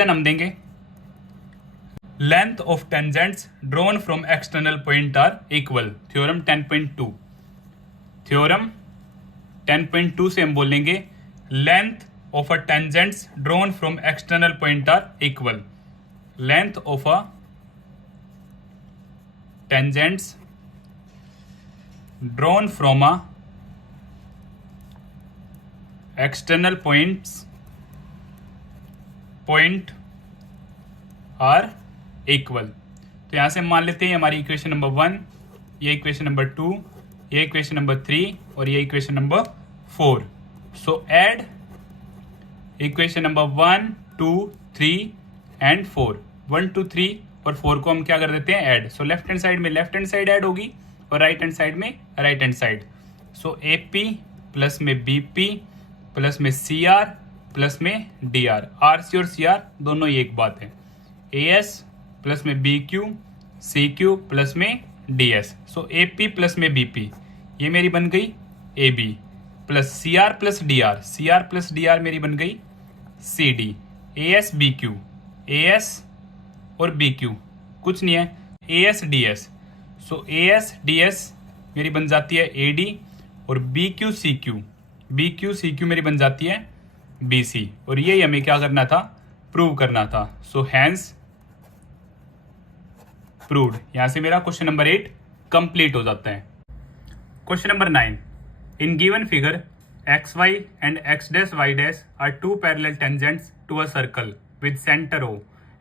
हम देंगे length of tangents drawn from external point are equal. Theorem 10.2। Theorem 10.2 से हम बोलेंगे length of a tangents drawn from external point are equal. Length of a tangents drawn from a external point are equal. तो यहां से मान लेते हैं हमारी इक्वेशन नंबर 1, ये इक्वेशन नंबर 2, ये इक्वेशन नंबर 3 और ये equation number 4। So add equation number 1, 2, 3 and 4। 1, 2, 3 और 4 को हम क्या कर देते हैं, add. So left hand side में लेफ्ट हैंड साइड ऐड होगी और राइट हैंड साइड में राइट हैंड साइड। सो AP प्लस में BP प्लस में CR प्लस में DR। RC और CR दोनों ही एक बात है। AS प्लस में BQ CQ प्लस में DS। सो AP प्लस में BP ये मेरी बन गई AB plus CR plus DR। CR plus DR मेरी बन गई CD। AS BQ AS और BQ कुछ नहीं है, AS DS। सो AS DS मेरी बन जाती है AD और BQ CQ मेरी बन जाती है BC। और यही हमें क्या करना था, प्रूव करना था। So hence proved. यहां से मेरा क्वेश्चन नंबर 8 कंप्लीट हो जाता है। Question number 9, in given figure XY and X' are two parallel tangents to a circle with center O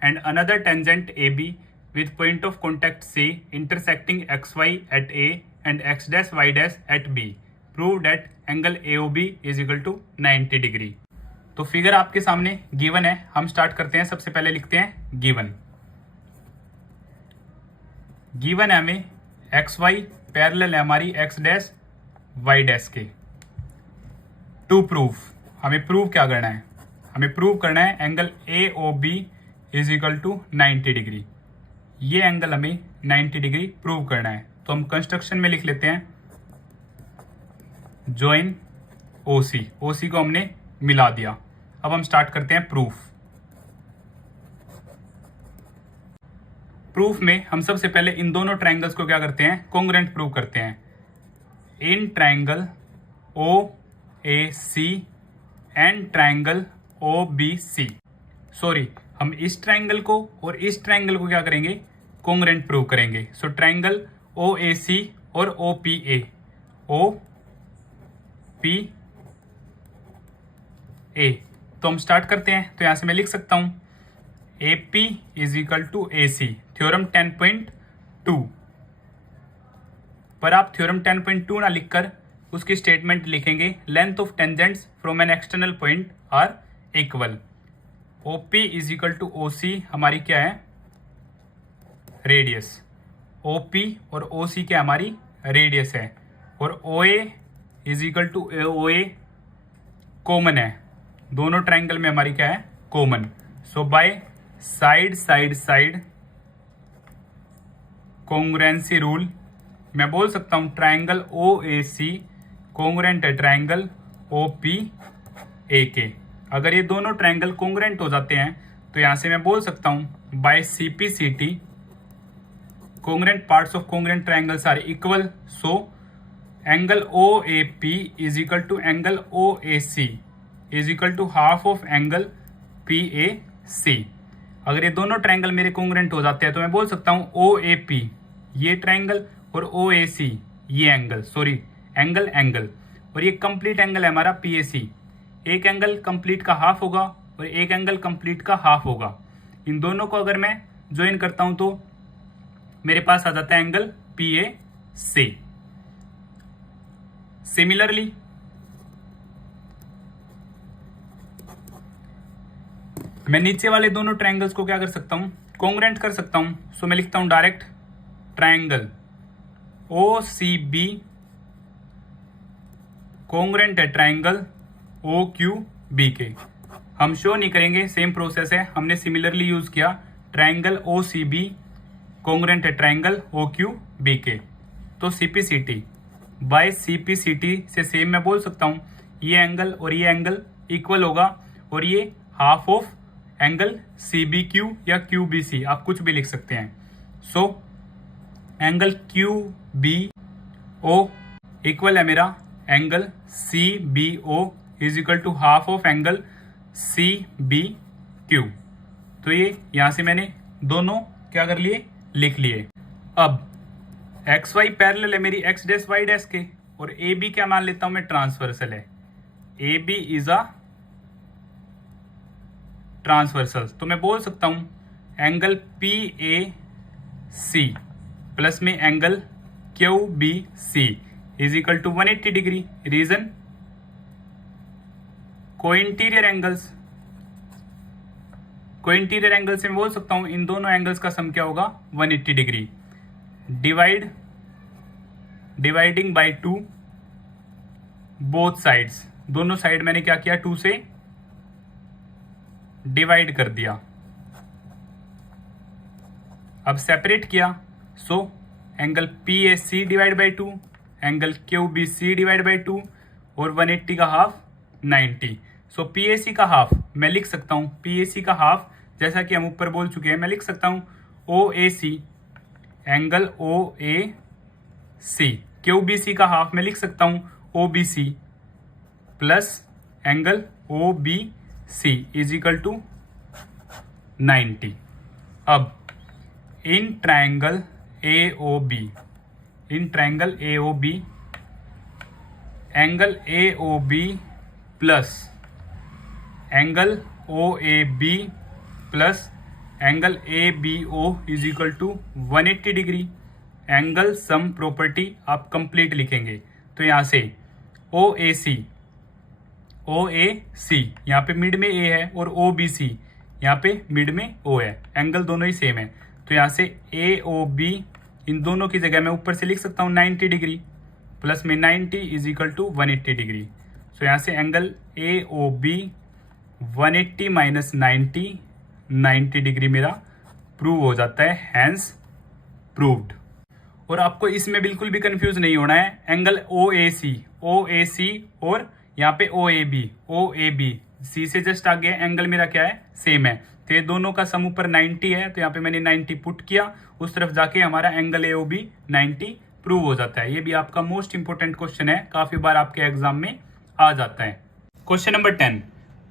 and another tangent AB with point of contact C intersecting XY at A and X', Y' at B. Prove that angle AOB is equal to 90 degree. तो figure आपके सामने given है। हम start करते हैं, सबसे पहले लिखते हैं गिवन है हमें XY पैरेलल है हमारी X', Y' के। टू प्रूफ, हमें प्रूव क्या करना है, हमें प्रूव करना है angle AOB is equal to 90 degree. ये एंगल हमें 90 डिग्री प्रूव करना है। तो हम कंस्ट्रक्शन में लिख लेते हैं जॉइन OC को हमने मिला दिया। अब हम स्टार्ट करते हैं प्रूफ में हम सबसे पहले इन दोनों ट्रायंगल्स को क्या करते हैं, कॉन्ग्रुएंट प्रूव करते हैं। In triangle OAC and triangle OBC। Sorry, हम इस ट्रायंगल को और इस ट्रायंगल को क्या करेंगे, कॉन्ग्रुएंट प्रूव करेंगे। सो ट्रायंगल OAC और OPA तो हम स्टार्ट करते हैं। तो यहां से मैं लिख सकता हूं AP is equal to AC। Theorem 10.2 पर आप थ्योरम 10.2 ना लिखकर उसकी स्टेटमेंट लिखेंगे length of tangents from an external point are equal. OP is equal to OC हमारी क्या है, रेडियस। OP और OC क्या हमारी रेडियस है। और OA is equal to OA common है, दोनों ट्रायंगल में हमारी क्या है, common. So by side congruency rule मैं बोल सकता हूं ट्रायंगल OAC कॉन्ग्रुएंट है ट्रायंगल OPA के। अगर ये दोनों ट्रायंगल कॉन्ग्रुएंट हो जाते हैं तो यहां से मैं बोल सकता हूं by CPCT congruent parts of congruent triangles are equal. So angle OAP is equal to angle OAC is equal to half of angle PAC। अगर ये दोनों ट्रायंगल मेरे कॉन्ग्रुएंट हो जाते हैं तो मैं बोल सकता हूं OAP ये ट्रायंगल और OAC ये एंगल, सॉरी एंगल और ये कंप्लीट एंगल है हमारा PAC। एक एंगल कंप्लीट का हाफ होगा और एक एंगल कंप्लीट का हाफ होगा। इन दोनों को अगर मैं ज्वाइन करता हूं तो मेरे पास आ जाता है एंगल PAC। सिमिलरली मैं नीचे वाले दोनों ट्रायंगल्स को क्या कर सकता हूं, कॉन्ग्रुएंट कर सकता हूं। सो मैं लिखता हूं डायरेक्ट ट्रायंगल OCB कॉन्ग्रुएंट है ट्रायंगल OQB के। हम शो नहीं करेंगे, सेम प्रोसेस है, हमने सिमिलरली यूज किया। ट्रायंगल OCB कॉन्ग्रुएंट है ट्रायंगल OQB के। तो CPCT बाय CPCT से सेम मैं बोल सकता हूं ये एंगल और ये एंगल इक्वल होगा और ये half of angle C B Q या क्यू बी सी, आप कुछ भी लिख सकते हैं। So angle Q B O equal है मेरा angle C B O is equal to half of angle C B Q. तो ये यहां से मैंने दोनों क्या कर लिए, लिख लिए। अब एक्स वाई पैरेलल है मेरी एक्स डैश वाई डैश के, और ए बी क्या मान लेता हूं मैं, ट्रांसवर्सल है। A B is a transversal, तो मैं बोल सकता हूं angle P A C plus में angle Q B C is equal to 180 degree. Reason cointerior angles, cointerior angle से मैं बोल सकता हूं इन दोनों एंगल्स का सम क्या होगा, 180 degree. Dividing by 2 both sides, दोनों साइड मैंने क्या किया, 2 से डिवाइड कर दिया। अब सेपरेट किया, so angle P A C divide by 2, angle Q B C divide by 2, और 180 का हाफ 90। सो पी ए सी का हाफ मैं लिख सकता हूं, पी ए सी का हाफ जैसा कि हम ऊपर बोल चुके हैं, मैं लिख सकता हूं O A C, angle O A C. Q B C का हाफ मैं लिख सकता हूं O B C plus angle O B C is equal to 90। अब in triangle A O B, in triangle A O B, angle A O B plus angle O A B plus angle A B O is equal to 180 degree. Angle sum property आप complete लिखेंगे, तो यहां से ओ A C, O A सी यहाँ पे mid में ए है, और ओ बी सी यहाँ पे मिड में ओ है, एंगल दोनों ही सेम है। तो यहाँ से ए ओ बी, इन दोनों की जगह मैं ऊपर से लिख सकता हूँ 90 डिग्री, प्लस में 90 is equal to 180 degree. So यहाँ से angle A O B 180 minus 90 degree मेरा प्रूव हो जाता है, हैंस प्रूव्ड। और आपको इसमें बिल्कुल भी कंफ्यूज नहीं होना है, एंगल ओ ए सी और यहाँ पे ओ ए बी सी से जस्ट आगे एंगल मेरा क्या है, सेम है। तो ये दोनों का सम ऊपर 90 है, तो यहाँ पे मैंने 90 पुट किया, उस तरफ जाके हमारा angle A O B 90 prove हो जाता है। ये भी आपका मोस्ट इंपोर्टेंट क्वेश्चन है, काफी बार आपके एग्जाम में आ जाता है। Question number 10,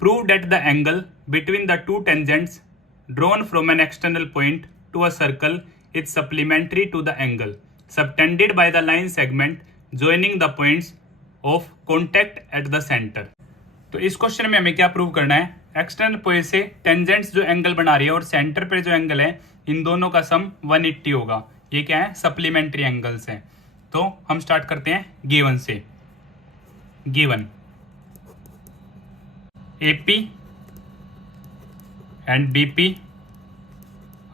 prove that the angle between the two tangents drawn from an external point to a circle is supplementary to the angle subtended by the line segment joining the points of contact at the centre. तो इस question में हमें क्या prove करना है, external point से tangents जो angle बना रही है और सेंटर पे जो एंगल है, इन दोनों का सम 180 होगा। ये क्या है, सप्लीमेंट्री एंगल्स हैं। तो हम स्टार्ट करते हैं गिवन से। Given AP and BP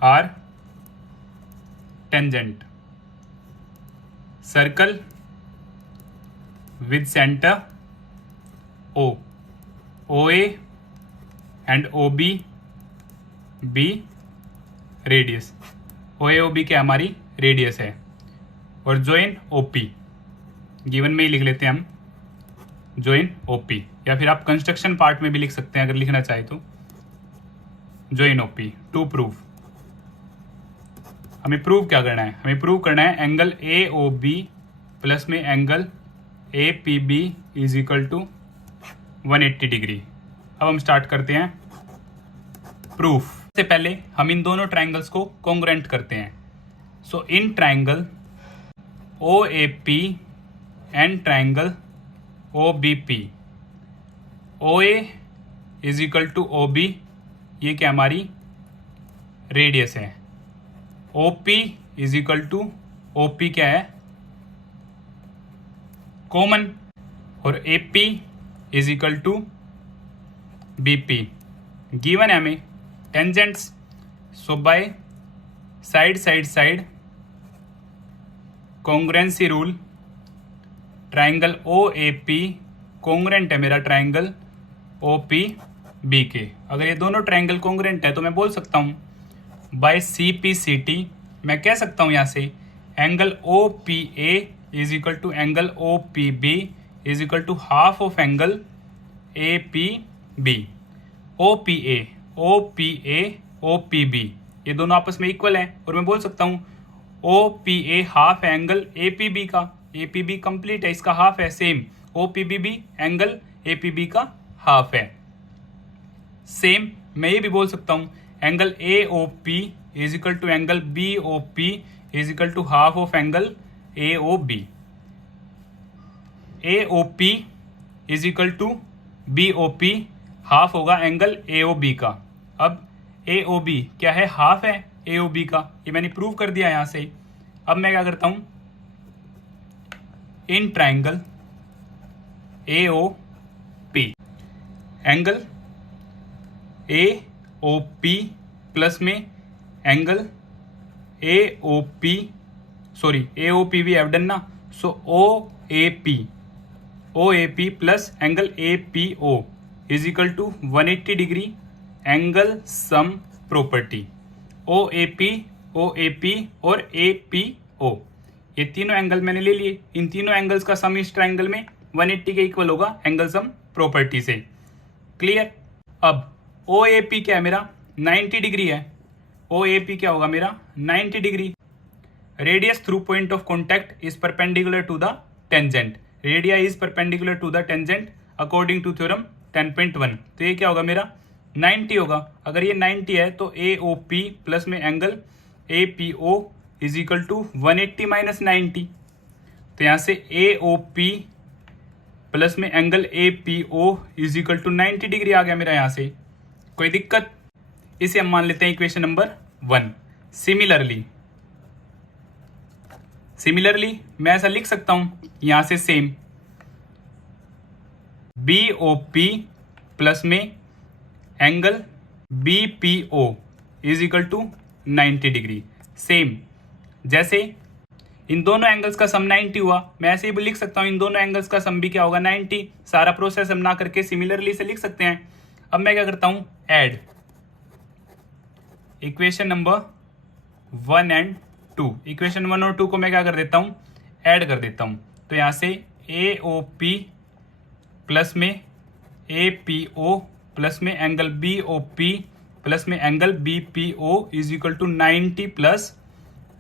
are tangent, circle with center O, OA and OB B radius, OA OB क्या हमारी रेडियस है, और ज्वाइन OP, गिवन में ही लिख लेते हैं हम ज्वाइन OP, या फिर आप कंस्ट्रक्शन पार्ट में भी लिख सकते हैं अगर लिखना चाहे तो, ज्वाइन OP टू प्रूव। हमें प्रूव क्या करना है, हमें प्रूव करना है एंगल AOB प्लस में angle APB is equal to 180 degree. अब हम स्टार्ट करते हैं प्रूफ। से पहले हम इन दोनों ट्रायंगल्स को कॉन्ग्रुएंट करते हैं। So in triangle OAP and triangle OBP, OA is equal to OB, ये क्या हमारी रेडियस है, OP is equal to OP क्या है, कॉमन, और AP is equal to BP। Given है हमें tangents, so by side congruency rule, triangle OAP congruent है मेरा ट्रायंगल OPB के। अगर ये दोनों ट्रायंगल कॉन्ग्रुएंट है तो मैं बोल सकता हूं बाय CPCT, मैं कह सकता हूं यहां से angle OPA is equal to angle OPB is equal to half of angle APB। OPA O P A O P B, ये दोनों आपस में इक्वल हैं और मैं बोल सकता हूँ O P A half angle A P B का, ए पी बी कंप्लीट है, इसका हाफ है, सेम ओ पी बी भी एंगल ए पी बी का हाफ है। सेम मैं ये भी बोल सकता हूँ angle A O P is equal to angle B O P is equal to half of angle A O B. A O P is equal to B O P half होगा angle A O B का। अब A O B क्या है, half है ए O B का, ये मैंने prove कर दिया यहां से। अब मैं क्या करता हूं, in triangle A O P angle A O P plus में angle A O P, sorry A O P भी हैव डन ना, so O A P plus angle A P O is equal to 180 degree angle sum property. O A P और A P ओ, ये तीनों angle मैंने ले लिए, इन तीनों angles का सम इस ट्राइंगल में 180 के इक्वल होगा एंगल सम प्रॉपर्टी से। क्लियर। अब ओ ए पी क्या है मेरा, 90 डिग्री है, ओ ए पी क्या होगा मेरा 90 degree. Radius through point of contact is perpendicular to the tangent, radii is perpendicular to the tangent according to theorem 10.1, तो ये क्या होगा मेरा 90 होगा। अगर ये 90 है तो ए ओ पी प्लस में angle A P O is equal to 180 minus 90, तो यहां से ए ओ पी प्लस में angle A P O is equal to 90 degree आ गया मेरा यहां से। कोई दिक्कत, इसे हम मान लेते हैं इक्वेशन नंबर 1। सिमिलरली मैं ऐसा लिख सकता हूं यहां से same B O P plus में angle B P O is equal to 90 degree. Same जैसे इन दोनों एंगल्स का सम 90 हुआ, मैं ऐसे ही भी लिख सकता हूं इन दोनों एंगल्स का सम भी क्या होगा 90। सारा प्रोसेस हम ना करके सिमिलरली से लिख सकते हैं। अब मैं क्या करता हूं, add equation number 1 and 2, equation 1 और 2 को मैं क्या कर देता हूं, ऐड कर देता हूं। तो यहां से ए ओ पी प्लस में ए पी ओ प्लस में angle B O P plus में angle B P O is equal to 90 plus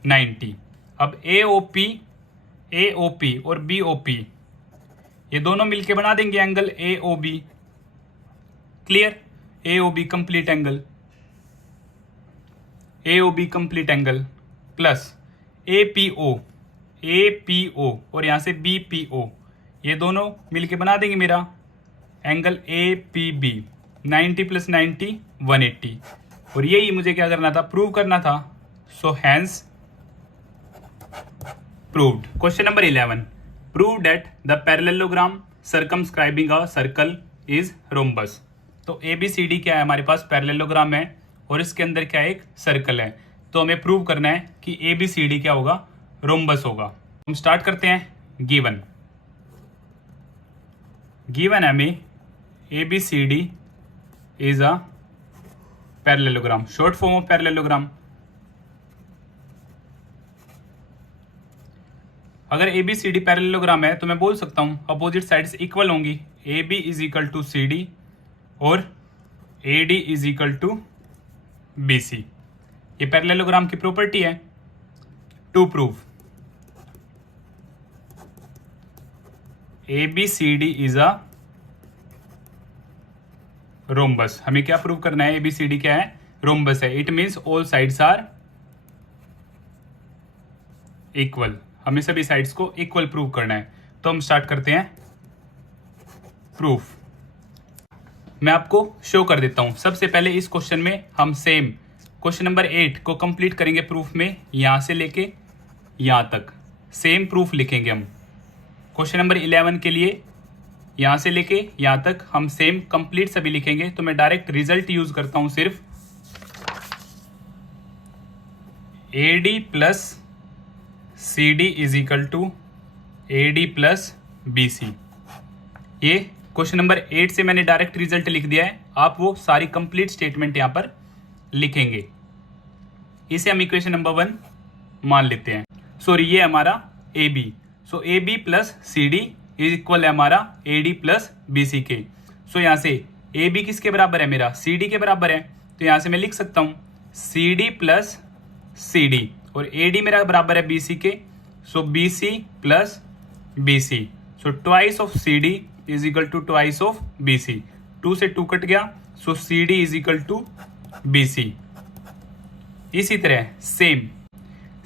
90। अब ए ओ पी और बी ओ पी ये दोनों मिलके बना देंगे angle A O B. Clear. A O B complete angle plus A P O और यहां से बी पी ओ, ये दोनों मिलके बना देंगे मेरा angle A P B. 90 plus 90 180, और यही मुझे क्या करना था, प्रूव करना था। So hence proved. Question number 11, prove that the parallelogram circumscribing a circle is rhombus. तो ABCD क्या है, हमारे पास पैरेललोग्राम है और इसके अंदर क्या है, एक सर्कल है। तो हमें प्रूव करना है कि ABCD क्या होगा, रोम्बस होगा। हम स्टार्ट करते हैं। गिवन है हमें ABCD is a parallelogram, short form of parallelogram। अगर ABCD पैरेललोग्राम है तो मैं बोल सकता हूं अपोजिट साइड्स इक्वल होंगी, AB is equal to CD और AD is equal to BC। ये पैरेललोग्राम की प्रॉपर्टी है। To prove ABCD is a rhombus, हमें क्या प्रूव करना है, ABCD क्या है, रोम्बस है। It means all sides are equal, हमें सभी साइड्स को इक्वल प्रूव करना है। तो हम स्टार्ट करते हैं प्रूफ। मैं आपको शो कर देता हूं। सबसे पहले इस क्वेश्चन में हम सेम क्वेश्चन नंबर 8 को कंप्लीट करेंगे प्रूफ में, यहां से लेके यहां तक सेम प्रूफ लिखेंगे हम। क्वेश्चन नंबर 11 के लिए यहां से लेके यहां तक हम सेम कंप्लीट सभी लिखेंगे। तो मैं डायरेक्ट रिजल्ट यूज करता हूं सिर्फ, AD plus CD is equal to AD plus BC। ये क्वेश्चन नंबर 8 से मैंने डायरेक्ट रिजल्ट लिख दिया है, आप वो सारी कंप्लीट स्टेटमेंट यहां पर लिखेंगे। इसे हम इक्वेशन नंबर 1 मान लेते हैं। सॉरी, ये हमारा AB, so AB plus CD is equal है हमारा AD प्लस BC के। सो यहां से AB किसके बराबर है, मेरा CD के बराबर है। तो यहाँ से मैं लिख सकता हूँ CD प्लस CD और AD मेरा बराबर है BC के, so BC plus BC, so twice of CD is equal to twice of BC। 2 से 2 कट गया, so CD is equal to BC। इसी तरह same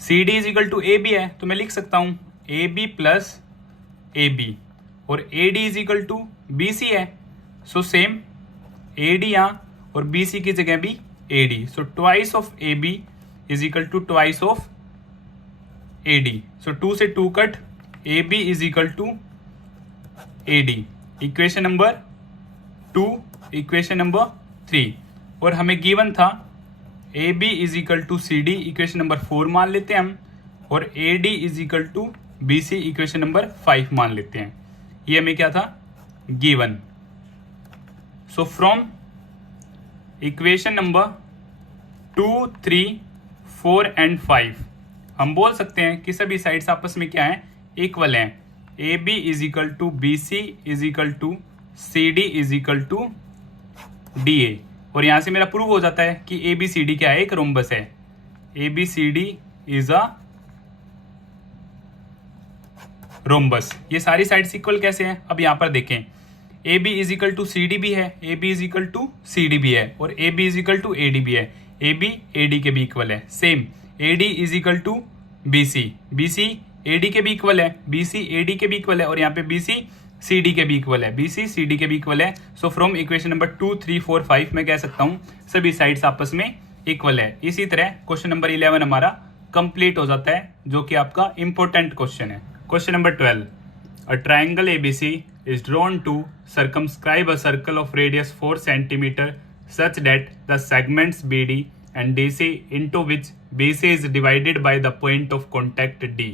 CD is equal to AB है, तो मैं लिख सकता हूँ AB प्लस AB और AD is equal to BC है, सो सेम AD यहाँ और BC की जगह भी AD, so twice of AB is equal to twice of AD, so 2 से 2 cut, AB is equal to AD। Equation number 2, equation number 3, और हमें given था AB is equal to CD, equation number 4 मान लेते हैं हम, और AD is equal to BC, equation number 5 मान लेते हैं। ये हमें क्या था given. So from equation number 2, 3, 4 and 5 हम बोल सकते हैं कि सभी साइड्स आपस में क्या है इक्वल हैं। AB is equal to BC is equal to CD is equal to DA, और यहां से मेरा प्रूव हो जाता है कि ABCD क्या है, एक रोम्बस है। ABCD is a rhombus. ये सारी साइड्स इक्वल कैसे हैं, अब यहां पर देखें AB is equal to CD भी है, AB is equal to CD भी है, और AB is equal to AD भी है। AB AD के भी इक्वल है। Same AD is equal to BC, BC AD के भी इक्वल है, BC AD के भी इक्वल है, और यहाँ पे BC CD के भी इक्वल है, BC CD के भी इक्वल है। सो फ्रॉम इक्वेशन नंबर 2, 3, 4, 5 मैं कह सकता हूँ सभी साइड्स आपस में इक्वल है। इसी तरह क्वेश्चन नंबर 11 हमारा कंप्लीट हो जाता है, जो कि आपका इंपॉर्टेंट क्वेश्चन है। Question number 12, a triangle ABC is drawn to circumscribe a circle of radius 4 cm such that the segments BD and DC into which BC is divided by the point of contact D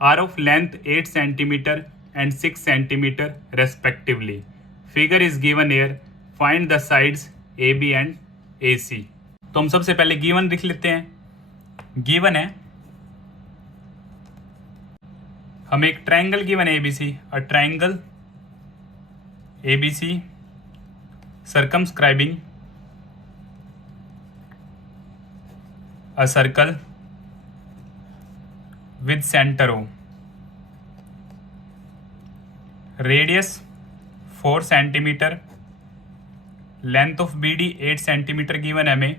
are of length 8 cm and 6 cm respectively. Figure is given here. Find the sides AB and AC. तो हम सबसे पहले given लिख लेते हैं। Given है हमें एक ट्राइंगल गिवन है ABC, a triangle ABC circumscribing a circle with center O, radius 4 cm, length of BD 8 centimetre given है हमें,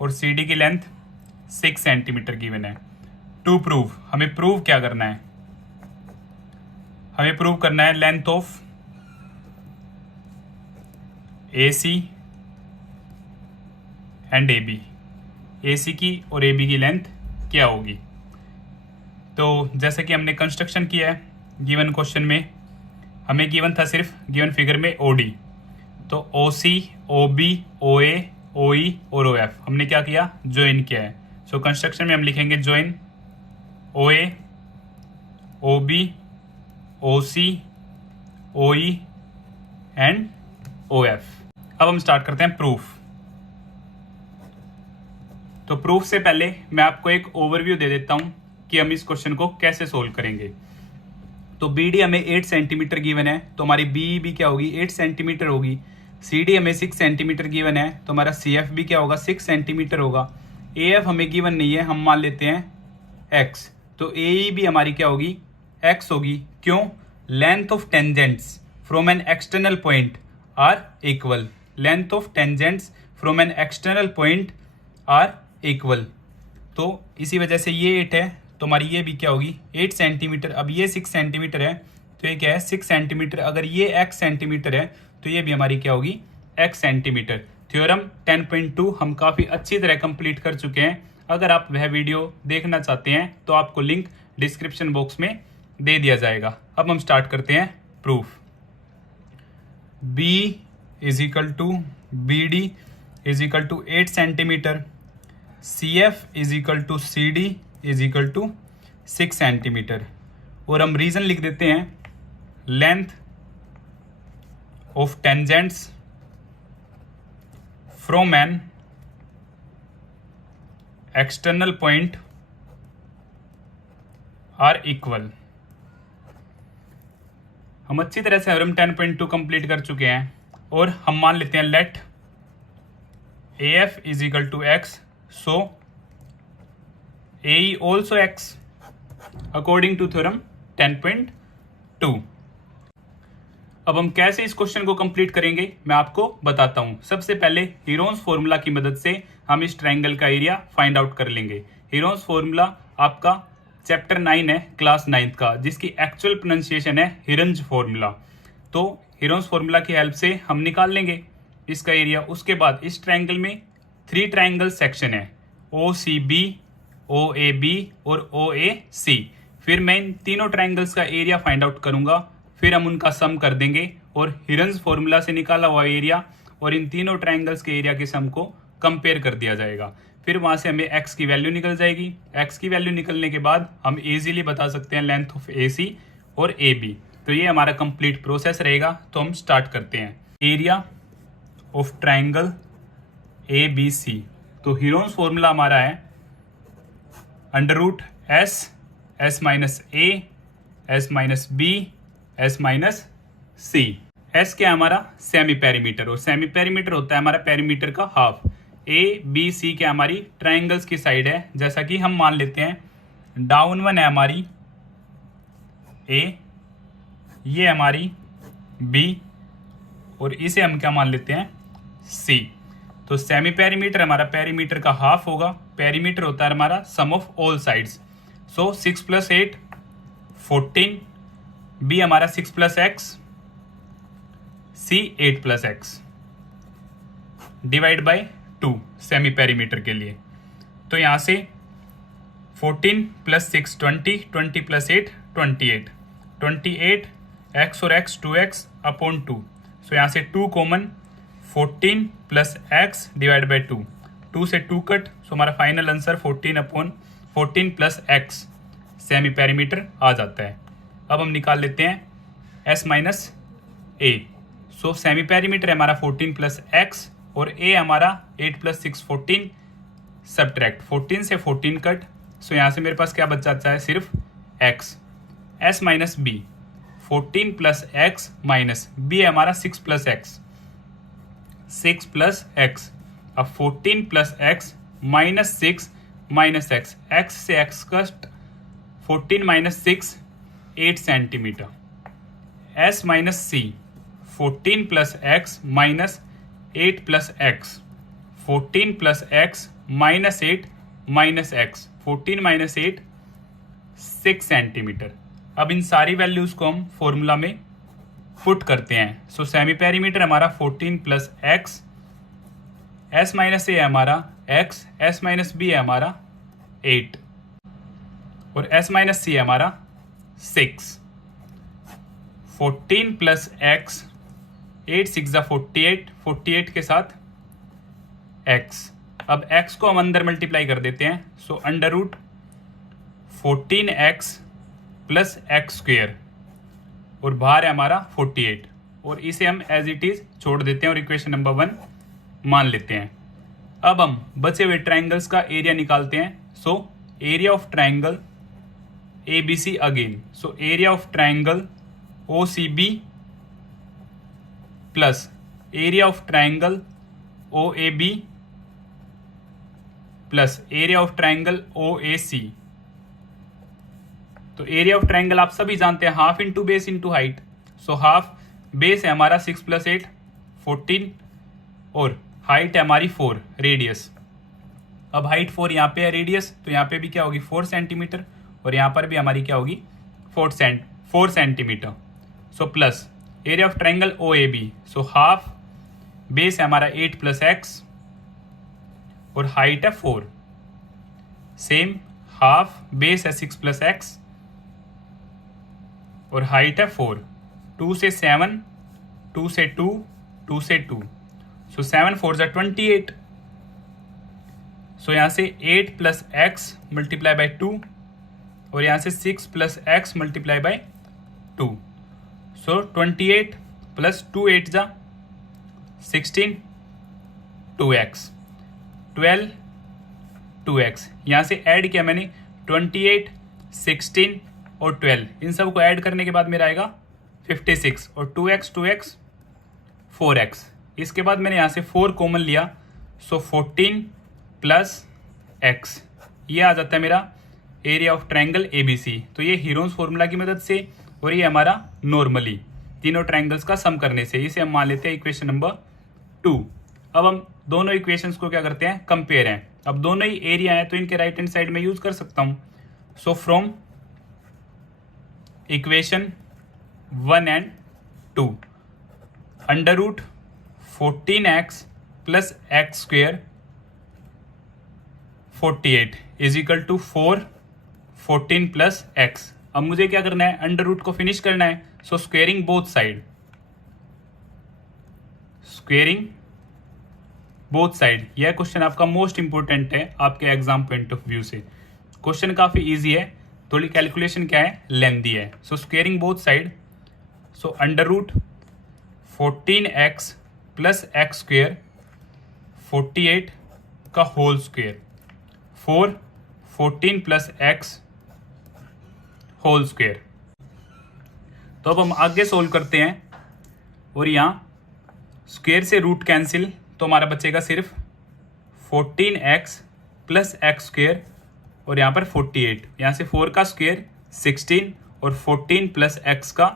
और CD की लेंथ 6 सेंटीमीटर गिवन है। टू प्रूव, हमें प्रूव क्या करना है, हमें प्रूव करना है length of AC and AB, AC की और AB की लेंथ क्या होगी। तो जैसे कि हमने कंस्ट्रक्शन किया है गिवन क्वेश्चन में, हमें गिवन था सिर्फ गिवन फिगर में OD, तो OC, OB, OA, OE और OF हमने क्या किया ज्वाइन किया है। सो कंस्ट्रक्शन में हम लिखेंगे join OA, OB, OC, OE and OF। अब हम स्टार्ट करते हैं प्रूफ। तो प्रूफ से पहले मैं आपको एक ओवरव्यू दे देता हूं कि हम इस क्वेश्चन को कैसे सोल्व करेंगे। तो BD हमें 8 सेंटीमीटर गिवन है, तो हमारी BE भी क्या होगी 8 सेंटीमीटर होगी। CD हमें 6 सेंटीमीटर गिवन है, तो हमारा CF भी क्या होगा 6 सेंटीमीटर होगा। AF हमें गिवन नहीं है, हम मान लेते हैं X, तो AE भी हमारी क्या होगी X होगी। क्यों, length of tangents from an external point are equal, length of tangents from an external point are equal. तो इसी वजह से ये 8 है, तो हमारी ये भी क्या होगी 8 सेंटीमीटर। अब ये 6 सेंटीमीटर है, तो ये क्या है 6 सेंटीमीटर। अगर ये x सेंटीमीटर है तो ये भी हमारी क्या होगी x सेंटीमीटर। थ्योरम 10.2 हम काफ़ी अच्छी तरह कंप्लीट कर चुके हैं। अगर आप वह वीडियो देखना चाहते हैं तो आपको लिंक डिस्क्रिप्शन बॉक्स में दे दिया जाएगा। अब हम स्टार्ट करते हैं proof. B is equal to BD is equal to 8 centimetre, CF is equal to CD is equal to 6 centimetre, और हम रीजन लिख देते हैं length of tangents from an external point are equal. हम अच्छी तरह से थ्योरम 10.2 कंप्लीट कर चुके हैं, और हम मान लेते हैं late AF is equal to x, so AE also x according to theorem 10.2। अब हम कैसे इस क्वेश्चन को कंप्लीट करेंगे मैं आपको बताता हूं। सबसे पहले हीरोन्स फॉर्मूला की मदद से हम इस ट्रायंगल का एरिया फाइंड आउट कर लेंगे। हीरोन्स फॉर्मूला आपका चैप्टर 9 है क्लास 9th का, जिसकी एक्चुअल प्रोनाउंसिएशन है हिरंज फॉर्मूला। तो हीरोन्स फॉर्मूला की हेल्प से हम निकाल लेंगे इसका एरिया। उसके बाद इस ट्रायंगल में 3 ट्रायंगल सेक्शन है, OCB, OAB और OAC। फिर मैं इन तीनों ट्रायंगल्स का एरिया फाइंड आउट करूंगा, फिर हम उनका सम कर देंगे और हिरंज फॉर्मूला से निकाला हुआ एरिया और इन तीनों ट्रायंगल्स के एरिया के सम को कंपेयर कर दिया जाएगा। फिर वहां से हमें x की वैल्यू निकल जाएगी। x की वैल्यू निकलने के बाद हम इजीली बता सकते हैं लेंथ ऑफ AC और AB। तो ये हमारा कंप्लीट प्रोसेस रहेगा। तो हम स्टार्ट करते हैं। Area of triangle ABC। तो हीरोन्स फॉर्मूला हमारा है under root S minus A, S minus B, S minus C। S क्या है हमारा सेमी पेरीमीटर, और सेमी पेरीमीटर होता है हमारा पेरीमीटर का हाफ। ABC क्या हमारी ट्रायंगल्स की साइड है, जैसा कि हम मान लेते हैं डाउन वन है हमारी A, ये हमारी B और इसे हम क्या मान लेते हैं C। तो सेमी पेरीमीटर हमारा पेरीमीटर का हाफ होगा। पेरीमीटर होता है हमारा सम of all sides. So 6 + 8 14, B हमारा 6 + x, C 8 + x divide by 2 semi perimeter के लिए। तो यहां से 14 + 6 20, 20 + 8 28, 28 x और x 2x अपॉन 2। सो यहां से 2 कॉमन, 14 + x डिवाइड बाय 2, 2 से 2 कट। सो हमारा final answer 14 + x semi perimeter आ जाता है। अब हम निकाल लेते हैं S minus A। So semi perimeter है हमारा 14 + x और A हमारा 8 + 6 14, सब्ट्रैक्ट 14 से 14 कट। सो यहाँ से मेरे पास क्या बच जाता है सिर्फ x। S minus B 14 + x minus B है हमारा 6 + x, 6 + x। अब 14 + x minus 6 minus x, x से x cut 14 - 6 8 centimetre. S minus C 14 + x minus 8 + x, 14 + x minus 8 minus x, 14 - 8 6 centimetre. अब इन सारी वैल्यूज को हम फॉर्मूला में पुट करते हैं। सो सेमी पेरीमीटर हमारा 14 + x, S माइनस A है हमारा x, S माइनस B है हमारा 8 और S माइनस C है हमारा 6। 14 + x 8 6 = 48, 48 के साथ x। अब x को हम अंदर मल्टीप्लाई कर देते हैं। सो अंडर रूट 14x + x² और बाहर है हमारा 48 और इसे हम एज इट इज छोड़ देते हैं और इक्वेशन नंबर 1 मान लेते हैं। अब हम बचे हुए ट्रायंगल्स का एरिया निकालते हैं। So area of triangle ABC again. So area of triangle OCB plus area of triangle OAB plus area of triangle OAC। तो एरिया ऑफ ट्रायंगल आप सभी जानते हैं half into base into height. So half base है हमारा 6 + 8 14 और height है हमारी 4 रेडियस। अब हाइट 4 यहाँ पे है, रेडियस तो यहाँ पे भी क्या होगी 4 सेंटीमीटर और यहाँ पर भी हमारी क्या होगी 4 centimetre. So plus area of triangle OAB। So half base है हमारा 8 + x और हाइट है 4। सेम हाफ बेस है 6 + x और हाइट है 4। 2 से 7, 2 से 2, 2 से 2। सो 7 4 = 28। सो यहाँ से 8 + x मल्टीप्लाई बाय 2 और यहाँ से 6 + x multiply by 2। So 28 + 2 8 = 16, 2x 12 2x। यहाँ से ऐड किया मैंने 28 16 और 12, इन सब को ऐड करने के बाद मेरा आएगा 56 और 2x 4x। इसके बाद मैंने यहाँ से 4 कॉमन लिया। सो 14 प्लस x, ये आ जाता है मेरा एरिया ऑफ ट्रायंगल ABC। तो ये हीरोन्स फॉर्मूला की मदद से और ये हमारा नॉर्मली तीनों ट्रायंगल्स का सम करने से, इसे हम मान लेते हैं इक्वेशन नंबर 2। अब हम दोनों इक्वेशंस को क्या करते हैं, कंपेयर हैं। अब दोनों ही एरिया है तो इनके राइट हैंड साइड में यूज कर सकता हूं। So from equation 1 and 2, under root 14x plus x square 48 is equal to 14 plus x. अब मुझे क्या करना है, अंडर रूट को फिनिश करना है। So squaring both side, squaring both side, यह क्वेश्चन आपका मोस्ट इंपोर्टेंट है आपके एग्जाम पॉइंट ऑफ व्यू से। क्वेश्चन काफी इजी है, थोड़ी कैलकुलेशन क्या है, लेंथी है। So squaring both side, so under root 14x plus x square 48 का whole square 14 plus x whole square. तो अब हम आगे सोल्व करते हैं और यहाँ स्क्वेयर से रूट कैंसिल, तो हमारा बचेगा सिर्फ 14x प्लस एक्स स्क्वेयर और यहाँ पर 48, यहाँ से 4 का स्क्वेयर 16 और 14 प्लस एक्स का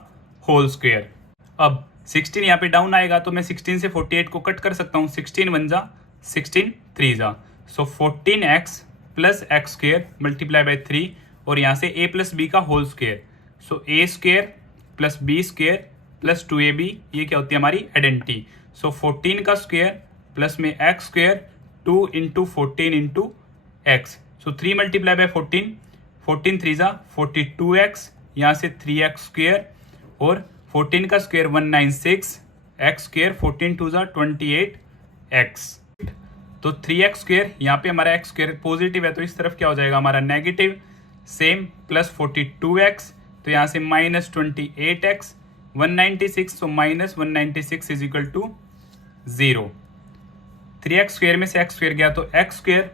होल स्क्वेयर। अब 16 यहाँ पे डाउन आएगा तो मैं 16 से 48 को कट कर सकता हूँ, 16 1 जा 16 3 जा। So 14x plus x square multiply by 3 और यहाँ से a प्लस बी का whole square. So A square plus B square plus 2ab, ये क्या होती है हमारी आइडेंटिटी। सो 14 का स्क्वेयर प्लस में x square 2 into 14 into x. So 3 multiply by 14, 14 3 जा 42x, यहाँ से 3x स्क्वेयर और 14 का स्क्वेयर 196, एक्स स्क्वेयर 14 2 जा 28x। तो 3x स्क्वेयर, यहाँ पे हमारा x स्क्वेयर पॉजिटिव है तो इस तरफ क्या हो जाएगा हमारा नेगेटिव, सेम प्लस 42x, तो यहाँ से माइनस 28x 196, तो minus 196 is equal to 0। 3x square में से x स्क्वेयर गया तो x स्क्वेयर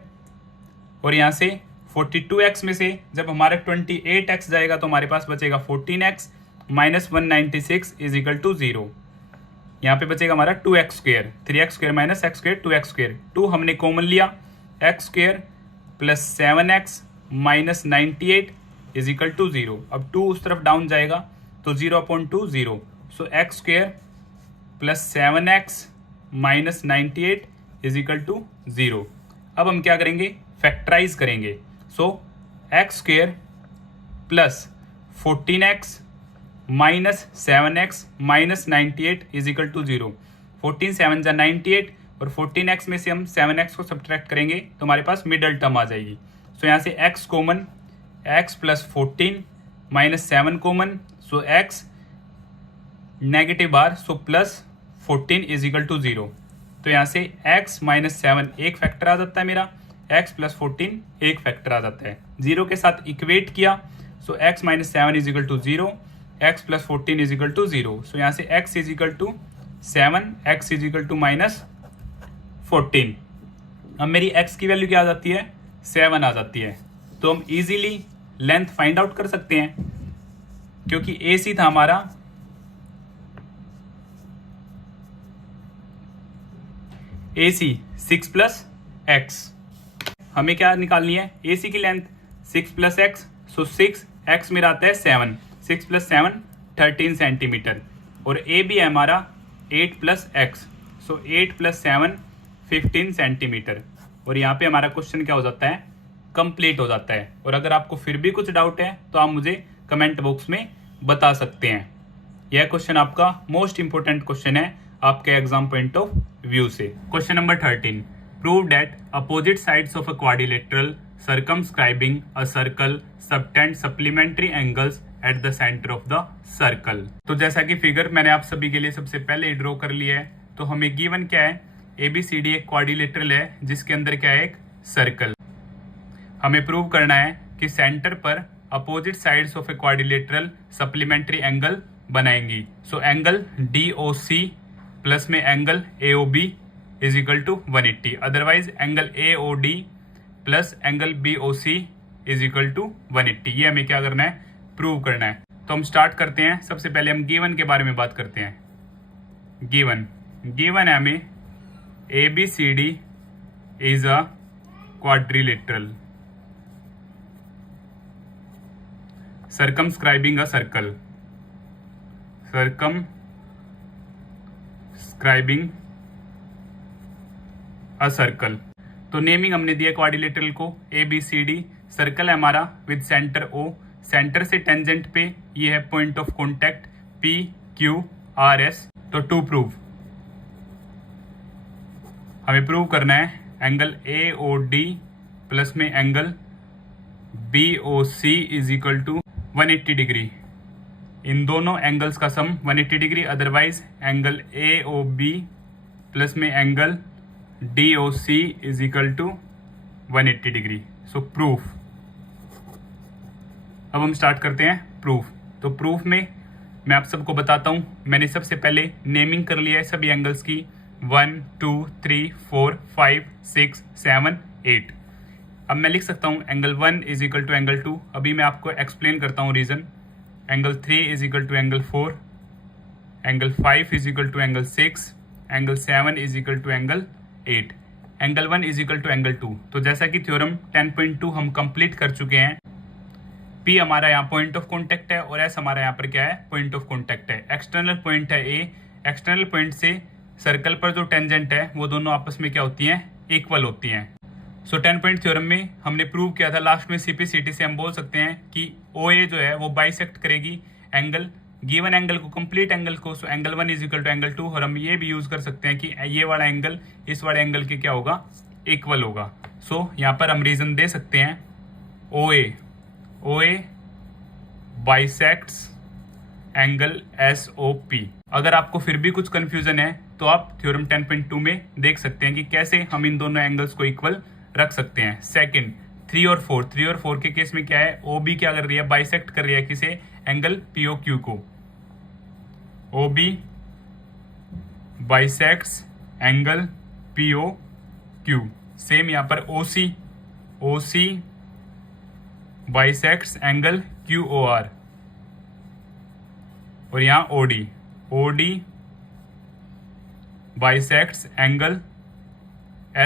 और यहाँ से 42x में से जब हमारा 28x जाएगा तो हमारे पास बचेगा 14x minus 196 is equal to 0। यहाँ पे बचेगा हमारा 2x square, 3x square minus x square 2x square, 2 हमने कॉमन लिया, x square plus 7x minus 98 is equal to 0। अब 2 उस तरफ डाउन जाएगा तो 0/2 0। So x square plus 7x minus 98 is equal to 0। अब हम क्या करेंगे, फैक्टराइज करेंगे। So x square plus 14x minus 7x minus 98 is equal to 0। 14 7 जा 98 और 14x में से हम 7x को सब्ट्रैक्ट करेंगे तो हमारे पास मिडल टर्म आ जाएगी। सो यहाँ से x common, x plus 14 minus 7 common, so x negative बार, so plus 14 is equal to 0। तो यहाँ से x माइनस 7 एक फैक्टर आ जाता है मेरा, x प्लस 14 एक फैक्टर आ जाता है, 0 के साथ इक्वेट किया। So x minus 7 is equal to 0, x plus 14 is equal to 0। So यहाँ से x is equal to 7, x is equal to minus 14। अब मेरी x की वैल्यू क्या आ जाती है, 7 आ जाती है। तो हम इजीली लेंथ फाइंड आउट कर सकते हैं क्योंकि AC था हमारा AC 6 प्लस x, हमें क्या निकालनी है, AC की लेंथ 6 प्लस एक्स। सो 6x मेरा आता है 7, 6 प्लस 7 13 सेंटीमीटर और ए भी है हमारा 8 प्लस एक्स। सो 8 प्लस 7 15 सेंटीमीटर और यहाँ पे हमारा क्वेश्चन क्या हो जाता है, कंप्लीट हो जाता है। और अगर आपको फिर भी कुछ डाउट है तो आप मुझे कमेंट बॉक्स में बता सकते हैं। यह क्वेश्चन आपका मोस्ट इंपोर्टेंट क्वेश्चन है आपके एग्जाम पॉइंट ऑफ व्यू से। Question number 13, prove that opposite sides of a quadrilateral circumscribing a circle subtend supplementary angles at the center of the circle। तो जैसा कि फिगर मैंने आप सभी के लिए सबसे पहले ड्रॉ कर लिया है, तो हमें गिवन क्या है, ABCD एक क्वाड्रिलेटरल है जिसके अंदर क्या है, एक सर्कल। हमें प्रूव करना है कि सेंटर पर opposite sides of a quadrilateral supplementary angle बनाएंगी। सो एंगल DOC प्लस में angle AOB is equal to 180, otherwise angle AOD plus angle BOC is equal to 180। ये हमें क्या करना है, प्रूव करना है। तो हम स्टार्ट करते हैं। सबसे पहले हम गिवन के बारे में बात करते हैं। गिवन है हमें ABCD is a quadrilateral. Circumscribing a circle. Circumscribing a circle. तो नेमिंग हमने दिया क्वाड्रिलेटरल को ABCD. सर्कल है हमारा विद सेंटर O. सेंटर से टेंजेंट पे ये है पॉइंट ऑफ कॉन्टैक्ट PQRS. तो टू प्रूव हमें प्रूव करना है एंगल AOD प्लस में angle BOC is equal to 180 degree. इन दोनों एंगल्स का sum 180 degree. Otherwise angle AOB plus में angle DOC is equal to 180 degree. So proof. अब हम स्टार्ट करते हैं प्रूफ. तो प्रूफ में मैं आप सबको बताता हूं. मैंने सबसे पहले नेमिंग कर लिया है सभी एंगल्स की 1 2 3 4 5 6 7 8. अब मैं लिख सकता हूं angle 1 is equal to angle 2. अभी मैं आपको एक्सप्लेन करता हूं reason. Angle 3 is equal to angle 4. Angle 5 is equal to angle 6. Angle 7 is equal to angle 8. Angle 1 is equal to angle 2. तो जैसा कि थ्योरम 10.2 हम कंप्लीट कर चुके हैं. P हमारा यहाँ पॉइंट ऑफ कॉन्टैक्ट है और S हमारा यहाँ पर क्या है, पॉइंट ऑफ कॉन्टैक्ट है. एक्सटर्नल पॉइंट है A. एक्सटर्नल पॉइंट से सर्कल पर जो टेंजेंट है वो दोनों आपस में क्या होती हैं, इक्वल होती हैं. सो 10 पॉइंट थ्योरम में हमने प्रूव किया था. लास्ट में CPCT से हम बोल सकते हैं कि OA जो है वो बाइसेक्ट करेगी एंगल, गिवन एंगल को, कंप्लीट एंगल को. So angle 1 is equal to angle 2. और हम ये भी यूज कर सकते हैं कि ये वाला एंगल इस वाले एंगल के क्या होगा, इक्वल होगा. सो यहाँ पर हम रीजन दे सकते हैं OA बाइसेक्ट्स एंगल SOP. अगर आपको फिर भी कुछ कंफ्यूजन है तो आप थ्योरम 10.2 में देख सकते हैं कि कैसे हम इन दोनों एंगल्स को इक्वल रख सकते हैं. सेकंड 3 और 4 के केस में क्या है, OB क्या कर रही है, बाइसेक्ट कर रही है किसे, एंगल POQ को. OB bisects angle POQ. Same यहाँ पर OC बाइसेक्ट्स एंगल QOR. और यहाँ OD बाइसेक्ट्स एंगल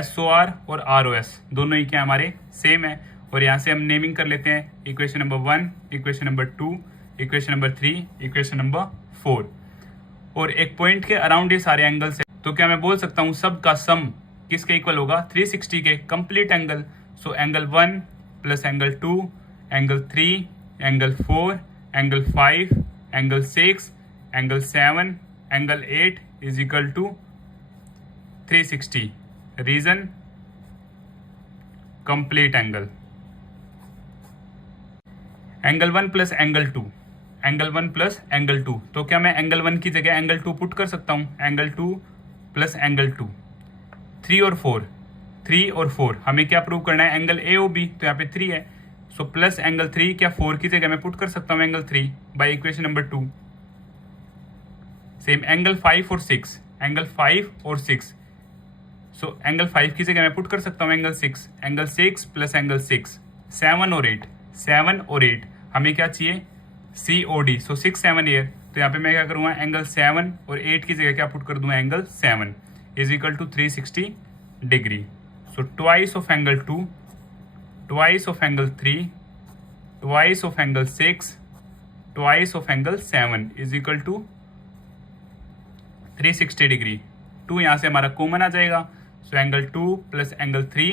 SOR और ROS. दोनों ही क्या हमारे सेम है. और यहाँ से हम नेमिंग कर लेते हैं equation number 1, equation number 2, equation number 3, equation number 4. और एक पॉइंट के अराउंड ये सारे एंगल्स है. तो क्या मैं बोल सकता हूँ सब का सम किसके इक्वल होगा, 360 के complete angle. So angle 1 plus angle 2, angle 3, angle 4, angle 5, angle 6, angle 7, angle 8 is equal to 360. Reason complete angle. Angle 1 plus angle 2, angle 1 plus angle 2. तो क्या मैं एंगल 1 की जगह एंगल 2 पुट कर सकता हूं, एंगल 2 प्लस एंगल 2. 3 और 4 हमें क्या प्रूव करना है, एंगल AOB. तो यहाँ पे 3 है. सो प्लस एंगल 3 क्या 4 की जगह मैं पुट कर सकता हूं angle 3 by equation number 2. Same angle 5 और 6, एंगल 5 और 6. सो एंगल 5 की जगह मैं पुट कर सकता हूं एंगल 6, एंगल 6 प्लस एंगल 6. 7 और 8 हमें क्या चाहिए, COD. सो 6 7 8. तो यहाँ पे मैं क्या करूँगा, एंगल 7 और 8 की जगह क्या पुट कर दूंगा, angle 7 is equal to 360 degree. So twice of angle 2, twice of angle 3, twice of angle 6, twice of angle 7 is equal to 360 degree. 2 यहाँ से हमारा कॉमन आ जाएगा. So angle 2 plus angle 3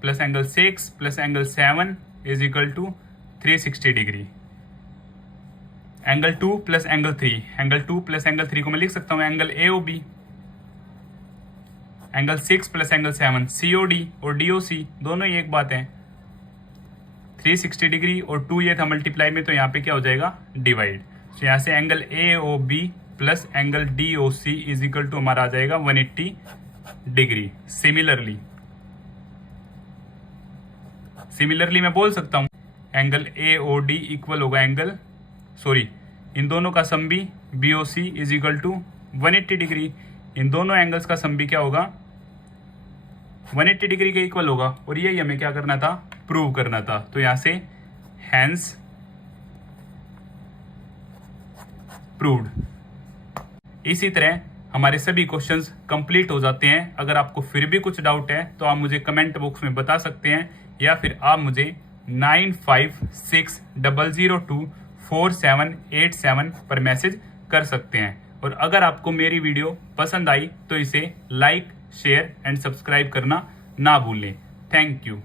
plus angle 6 plus angle 7 is equal to 360 degree. Angle 2 plus angle 3, angle 2 plus angle 3 को मैं लिख सकता हूँ angle AOB. Angle 6 plus angle 7 COD और DOC. दोनों ही एक बात है. 360 डिग्री और 2 ये था मल्टीप्लाई में, तो यहाँ पे क्या हो जाएगा, डिवाइड. तो यहाँ से angle AOB plus angle DOC is equal to हमारा आ जाएगा 180 डिग्री. सिमिलरली मैं बोल सकता हूँ एंगल AOD इक्वल होगा एंगल, इन दोनों का सम भी BOC is equal to 180 degree. इन दोनों एंगल्स का सम भी क्या होगा, 180 डिग्री के इक्वल होगा. और यही हमें क्या करना था, प्रूव करना था. तो यहां से हैंस प्रूव्ड. इसी तरह हमारे सभी क्वेश्चंस कंप्लीट हो जाते हैं। अगर आपको फिर भी कुछ डाउट है तो आप मुझे कमेंट बॉक्स में बता सकते हैं, या फिर आप मुझे 9560024787 पर मैसेज कर सकते हैं। और अगर आपको मेरी वीडियो पसंद आई तो इसे लाइक, शेयर एंड सब्सक्राइब करना ना भूलें। Thank you.